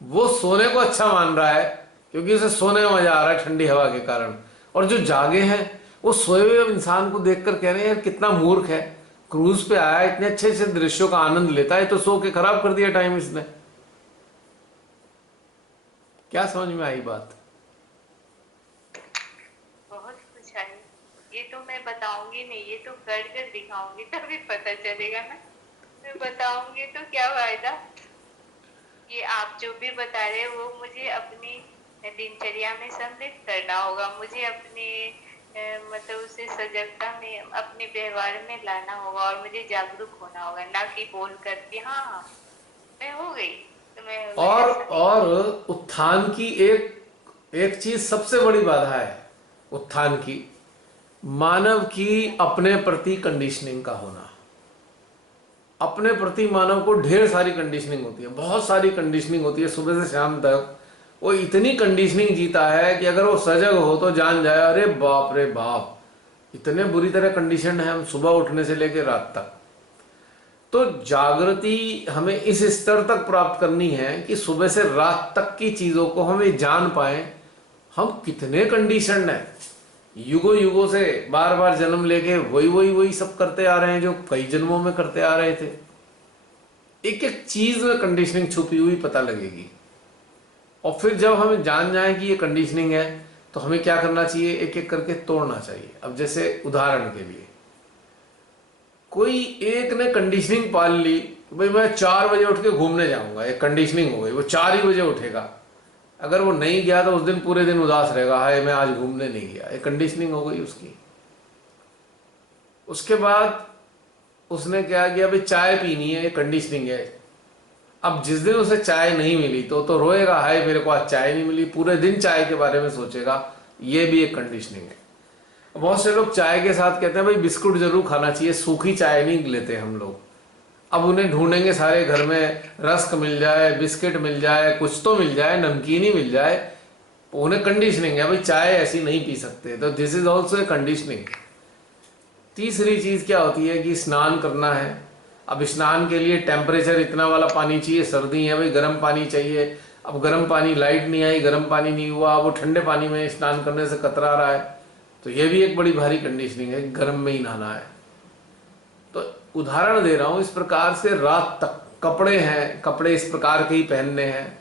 वो सोने को अच्छा मान रहा है क्योंकि उसे सोने में मजा आ रहा है ठंडी हवा के कारण, और जो जागे हैं वो सोए हुए इंसान को देखकर कह रहे हैं यार कितना मूर्ख है, क्रूज पे आया, इतने अच्छे अच्छे दृश्यों का आनंद लेता है, तो सो के खराब कर दिया टाइम इसने। क्या समझ में आई बात? बहुत कुछ है, ये तो मैं बताऊंगी नहीं, ये तो कर कर दिखाऊंगी तभी पता चलेगा ना। मैं बताऊंगी तो क्या फायदा। ये आप जो भी बता रहे हैं वो मुझे अपनी दिनचर्या में सम्मिलित करना होगा, मुझे अपने मतलब उसे सजगता में अपने व्यवहार में लाना होगा और मुझे जागरूक होना होगा, ना कि बोल करके हाँ मैं हो गई तो मैं हो गई, और ऐसा नहीं। और उत्थान की एक एक चीज सबसे बड़ी बाधा है उत्थान की, मानव की अपने प्रति कंडीशनिंग का होना। अपने प्रति मानव को ढेर सारी कंडीशनिंग होती है, बहुत सारी कंडीशनिंग होती है सुबह से शाम तक। वो इतनी कंडीशनिंग जीता है कि अगर वो सजग हो तो जान जाए अरे बाप रे बाप, इतने बुरी तरह कंडीशन है हम सुबह उठने से लेकर रात तक। तो जागृति हमें इस स्तर तक प्राप्त करनी है कि सुबह से रात तक की चीजों को हमें जान पाए हम कितने कंडीशनड हैं। युगों युगों से बार बार जन्म लेके वही वही वही सब करते आ रहे हैं जो कई जन्मों में करते आ रहे थे। एक एक चीज में कंडीशनिंग छुपी हुई पता लगेगी। और फिर जब हमें जान जाए कि ये कंडीशनिंग है तो हमें क्या करना चाहिए, एक एक करके तोड़ना चाहिए। अब जैसे उदाहरण के लिए कोई एक ने कंडीशनिंग पाल ली कि भाई मैं 4 बजे उठ के घूमने जाऊंगा, एक कंडीशनिंग हो गई, वो 4 ही बजे उठेगा। अगर वो नहीं गया तो उस दिन पूरे दिन उदास रहेगा, हाय मैं आज घूमने नहीं गया, एक कंडीशनिंग हो गई उसकी। उसके बाद उसने क्या किया, भाई चाय पीनी है, ये कंडीशनिंग है। अब जिस दिन उसे चाय नहीं मिली तो रोएगा, हाय मेरे को आज चाय नहीं मिली, पूरे दिन चाय के बारे में सोचेगा, ये भी एक कंडीशनिंग है। बहुत से लोग चाय के साथ कहते हैं भाई बिस्कुट जरूर खाना चाहिए, सूखी चाय नहीं लेते हम लोग। अब उन्हें ढूंढेंगे सारे घर में, रस्क मिल जाए, बिस्किट मिल जाए, कुछ तो मिल जाए, नमकीन ही मिल जाए, उन्हें कंडीशनिंग है भाई चाय ऐसी नहीं पी सकते, तो this is also a conditioning. तीसरी चीज क्या होती है कि स्नान करना है। अब स्नान के लिए टेम्परेचर इतना वाला पानी चाहिए, सर्दी है भाई गर्म पानी चाहिए। अब गर्म पानी, लाइट नहीं आई, गर्म पानी नहीं हुआ, वो ठंडे पानी में स्नान करने से कतरा रहा है, तो ये भी एक बड़ी भारी कंडीशनिंग है, गर्म में ही नहाना है। तो उदाहरण दे रहा हूं, इस प्रकार से रात तक कपड़े हैं, कपड़े इस प्रकार के ही पहनने हैं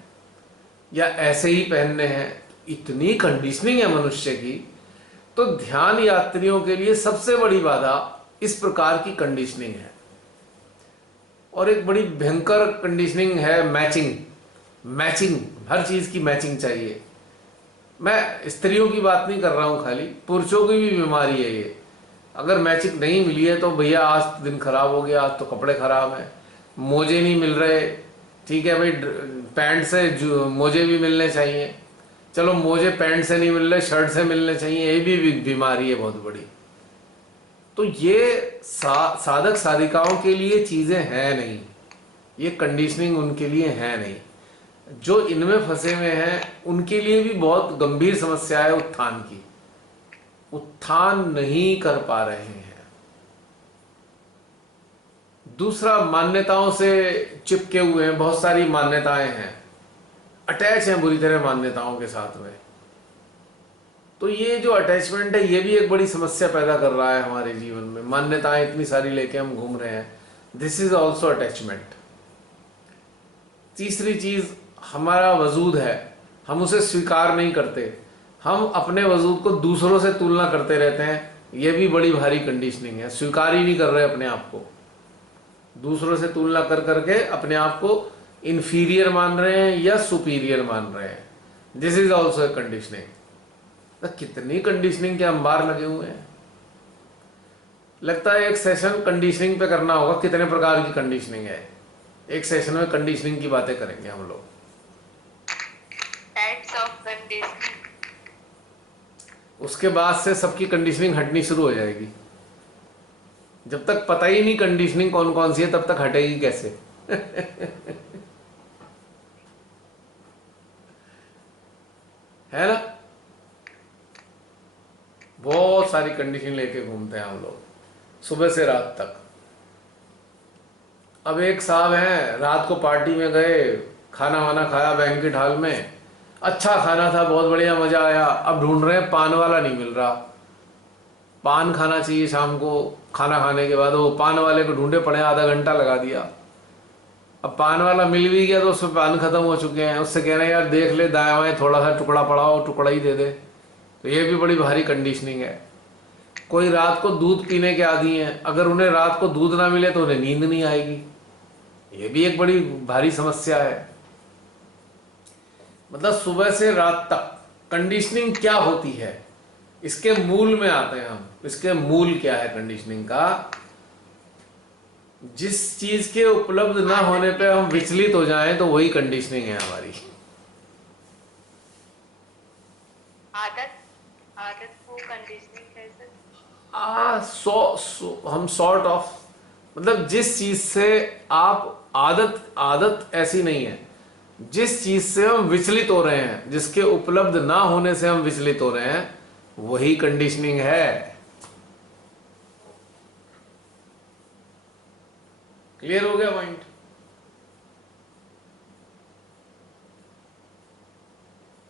या ऐसे ही पहनने हैं, इतनी कंडीशनिंग है मनुष्य की। तो ध्यान यात्रियों के लिए सबसे बड़ी बाधा इस प्रकार की कंडीशनिंग है। और एक बड़ी भयंकर कंडीशनिंग है मैचिंग। मैचिंग, हर चीज की मैचिंग चाहिए। मैं स्त्रियों की बात नहीं कर रहा हूं, खाली पुरुषों की भी बीमारी है ये। अगर मैचिंग नहीं मिली है तो भैया आज तो दिन खराब हो गया, आज तो कपड़े खराब हैं, मोजे नहीं मिल रहे, ठीक है भाई पैंट से मोजे भी मिलने चाहिए, चलो मोजे पैंट से नहीं मिल रहे शर्ट से मिलने चाहिए, ये भी बीमारी है बहुत बड़ी। तो ये साधक साधिकाओं के लिए चीजें हैं नहीं, ये कंडीशनिंग उनके लिए है नहीं। जो इनमें फंसे हुए हैं उनके लिए भी बहुत गंभीर समस्या है उत्थान की, उत्थान नहीं कर पा रहे हैं। दूसरा, मान्यताओं से चिपके हुए हैं, बहुत सारी मान्यताएं हैं, अटैच हैं बुरी तरह मान्यताओं के साथ में। तो ये जो अटैचमेंट है ये भी एक बड़ी समस्या पैदा कर रहा है हमारे जीवन में। मान्यताएं इतनी सारी लेके हम घूम रहे हैं, दिस इज ऑल्सो अटैचमेंट। तीसरी चीज, हमारा वजूद है, हम उसे स्वीकार नहीं करते, हम अपने वजूद को दूसरों से तुलना करते रहते हैं, यह भी बड़ी भारी कंडीशनिंग है। स्वीकार ही नहीं कर रहे अपने आप को, दूसरों से तुलना कर करके अपने आप को इंफीरियर मान रहे हैं या सुपीरियर मान रहे हैं, this is also a conditioning. कितनी कंडीशनिंग के अंबार लगे हुए हैं। लगता है एक सेशन कंडीशनिंग पे करना होगा, कितने प्रकार की कंडीशनिंग है, एक सेशन में कंडीशनिंग की बातें करेंगे हम लोग। टाइप्स ऑफ कंडीशनिंग, उसके बाद से सबकी कंडीशनिंग हटनी शुरू हो जाएगी। जब तक पता ही नहीं कंडीशनिंग कौन कौन सी है तब तक हटेगी कैसे? है ना, बहुत सारी कंडीशन लेके घूमते हैं हम लोग सुबह से रात तक। अब एक साहब हैं, रात को पार्टी में गए, खाना वाना खाया बैंक्वेट हॉल में, अच्छा खाना था, बहुत बढ़िया मजा आया। अब ढूंढ रहे हैं पान वाला नहीं मिल रहा, पान खाना चाहिए शाम को खाना खाने के बाद, वो पान वाले को ढूंढे पड़े, आधा घंटा लगा दिया। अब पान वाला मिल भी गया तो उसमें पान खत्म हो चुके हैं, उससे कह रहे हैं यार देख ले दाएं बाएं थोड़ा सा टुकड़ा पड़ा हो, टुकड़ा ही दे दे। तो ये भी बड़ी भारी कंडीशनिंग है। कोई रात को दूध पीने के आदी हैं, अगर उन्हें रात को दूध ना मिले तो उन्हें नींद नहीं आएगी, ये भी एक बड़ी भारी समस्या है। मतलब सुबह से रात तक कंडीशनिंग क्या होती है, इसके मूल में आते हैं हम। इसके मूल क्या है कंडीशनिंग का? जिस चीज के उपलब्ध ना होने पे हम विचलित हो जाएं तो वही कंडीशनिंग है हमारी। आदत आदत को कंडीशनिंग कैसे? हम सॉर्ट ऑफ, मतलब जिस चीज से आप आदत ऐसी नहीं है, जिस चीज से हम विचलित हो रहे हैं, जिसके उपलब्ध ना होने से हम विचलित हो रहे हैं, वही कंडीशनिंग है। क्लियर हो गया पॉइंट?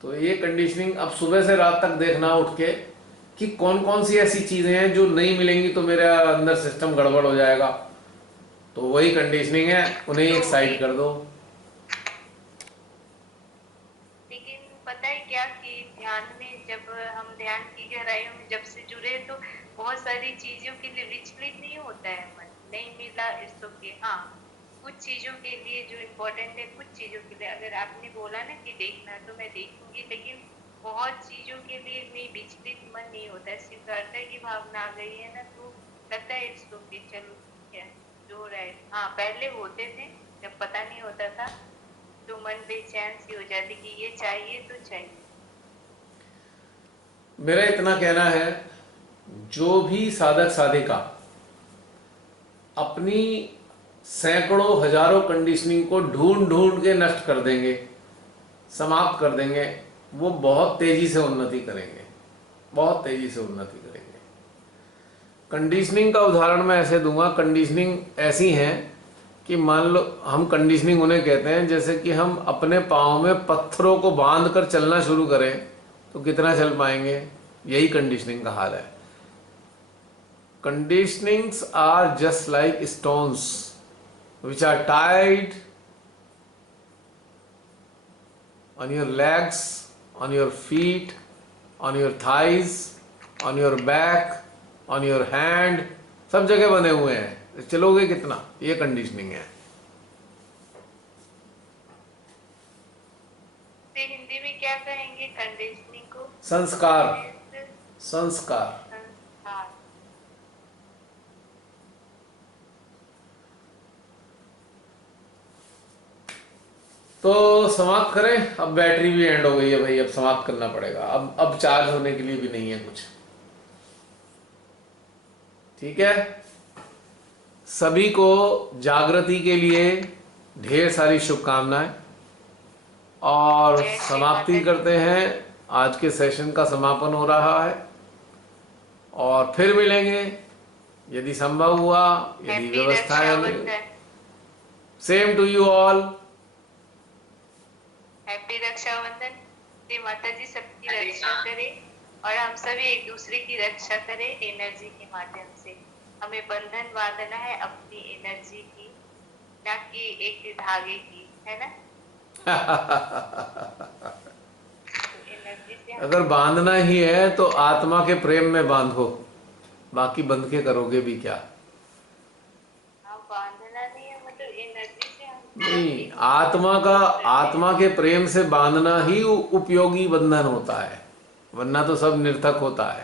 तो ये कंडीशनिंग अब सुबह से रात तक देखना उठ के कि कौन कौन सी ऐसी चीजें हैं जो नहीं मिलेंगी तो मेरा अंदर सिस्टम गड़बड़ हो जाएगा, तो वही कंडीशनिंग है, उन्हें एक साइड कर दो। लेकिन पता है क्या कि ध्यान में जब हम ध्यान की गहराइयों में जब से जुड़े तो बहुत सारी चीजों के लिए विचलित नहीं होता है मन। नहीं मिला इसको के हाँ, कुछ चीजों के लिए जो इम्पोर्टेंट है, कुछ चीजों के लिए अगर आपने बोला ना कि देखना तो मैं देखूंगी, लेकिन बहुत चीजों के लिए नहीं विचलित मन नहीं होता है। स्वीकारता की भावना आ गई है ना तो लगता है इसको के चलो ठीक है जो रहा है। हाँ पहले होते थे जब पता नहीं होता था तो मन बेचैन सी हो जाती कि ये चाहिए तो चाहिए। मेरा इतना कहना है, जो भी साधक साधिका अपनी सैकड़ों हजारों कंडीशनिंग को ढूंढ ढूंढ के नष्ट कर देंगे, समाप्त कर देंगे, वो बहुत तेजी से उन्नति करेंगे, बहुत तेजी से उन्नति करेंगे। कंडीशनिंग का उदाहरण मैं ऐसे दूंगा, कंडीशनिंग ऐसी हैं कि मान लो हम कंडीशनिंग उन्हें कहते हैं जैसे कि हम अपने पाँव में पत्थरों को बांध कर चलना शुरू करें तो कितना चल पाएंगे, यही कंडीशनिंग का हाल है। Conditionings are just like stones which are tied on your legs, on your feet, on your thighs, on your back, on your hand, सब जगह बने हुए हैं, चलोगे कितना, ये कंडीशनिंग है। हिंदी में क्या कहेंगे कंडीशनिंग को? संस्कार, संस्कार। तो समाप्त करें, अब बैटरी भी एंड हो गई है भाई, अब समाप्त करना पड़ेगा। अब चार्ज होने के लिए भी नहीं है कुछ, ठीक है। सभी को जागृति के लिए ढेर सारी शुभकामनाएं और समाप्ति करते हैं। आज के सेशन का समापन हो रहा है और फिर मिलेंगे यदि संभव हुआ, यदि व्यवस्थाएं होंगी। Same to you all. Happy Rakshabandhan. Shri Mata ji सबकी रक्षा करे और हम सभी एक दूसरे की रक्षा करें एनर्जी के माध्यम से। हमें बंधन बांधना है अपनी एनर्जी की, ना कि एक धागे की, है ना। अगर बांधना ही है तो आत्मा के प्रेम में बांधो, बाकी बंध के करोगे भी क्या। बांधना नहीं है मतलब एनर्जी से हम नहीं, आत्मा के प्रेम से बांधना ही उपयोगी बंधन होता है, वरना तो सब निर्थक होता है।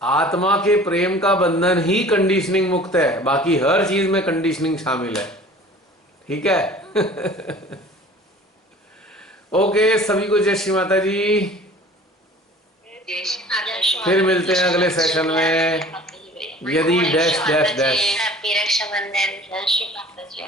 आत्मा के प्रेम का बंधन ही कंडीशनिंग मुक्त है, बाकी हर चीज में कंडीशनिंग शामिल है, ठीक है। ओके, सभी को जय श्री माता जी। फिर मिलते हैं अगले सेशन में, यदि dash dash dash. Happy Rakshabandhan. जय श्री माता जी।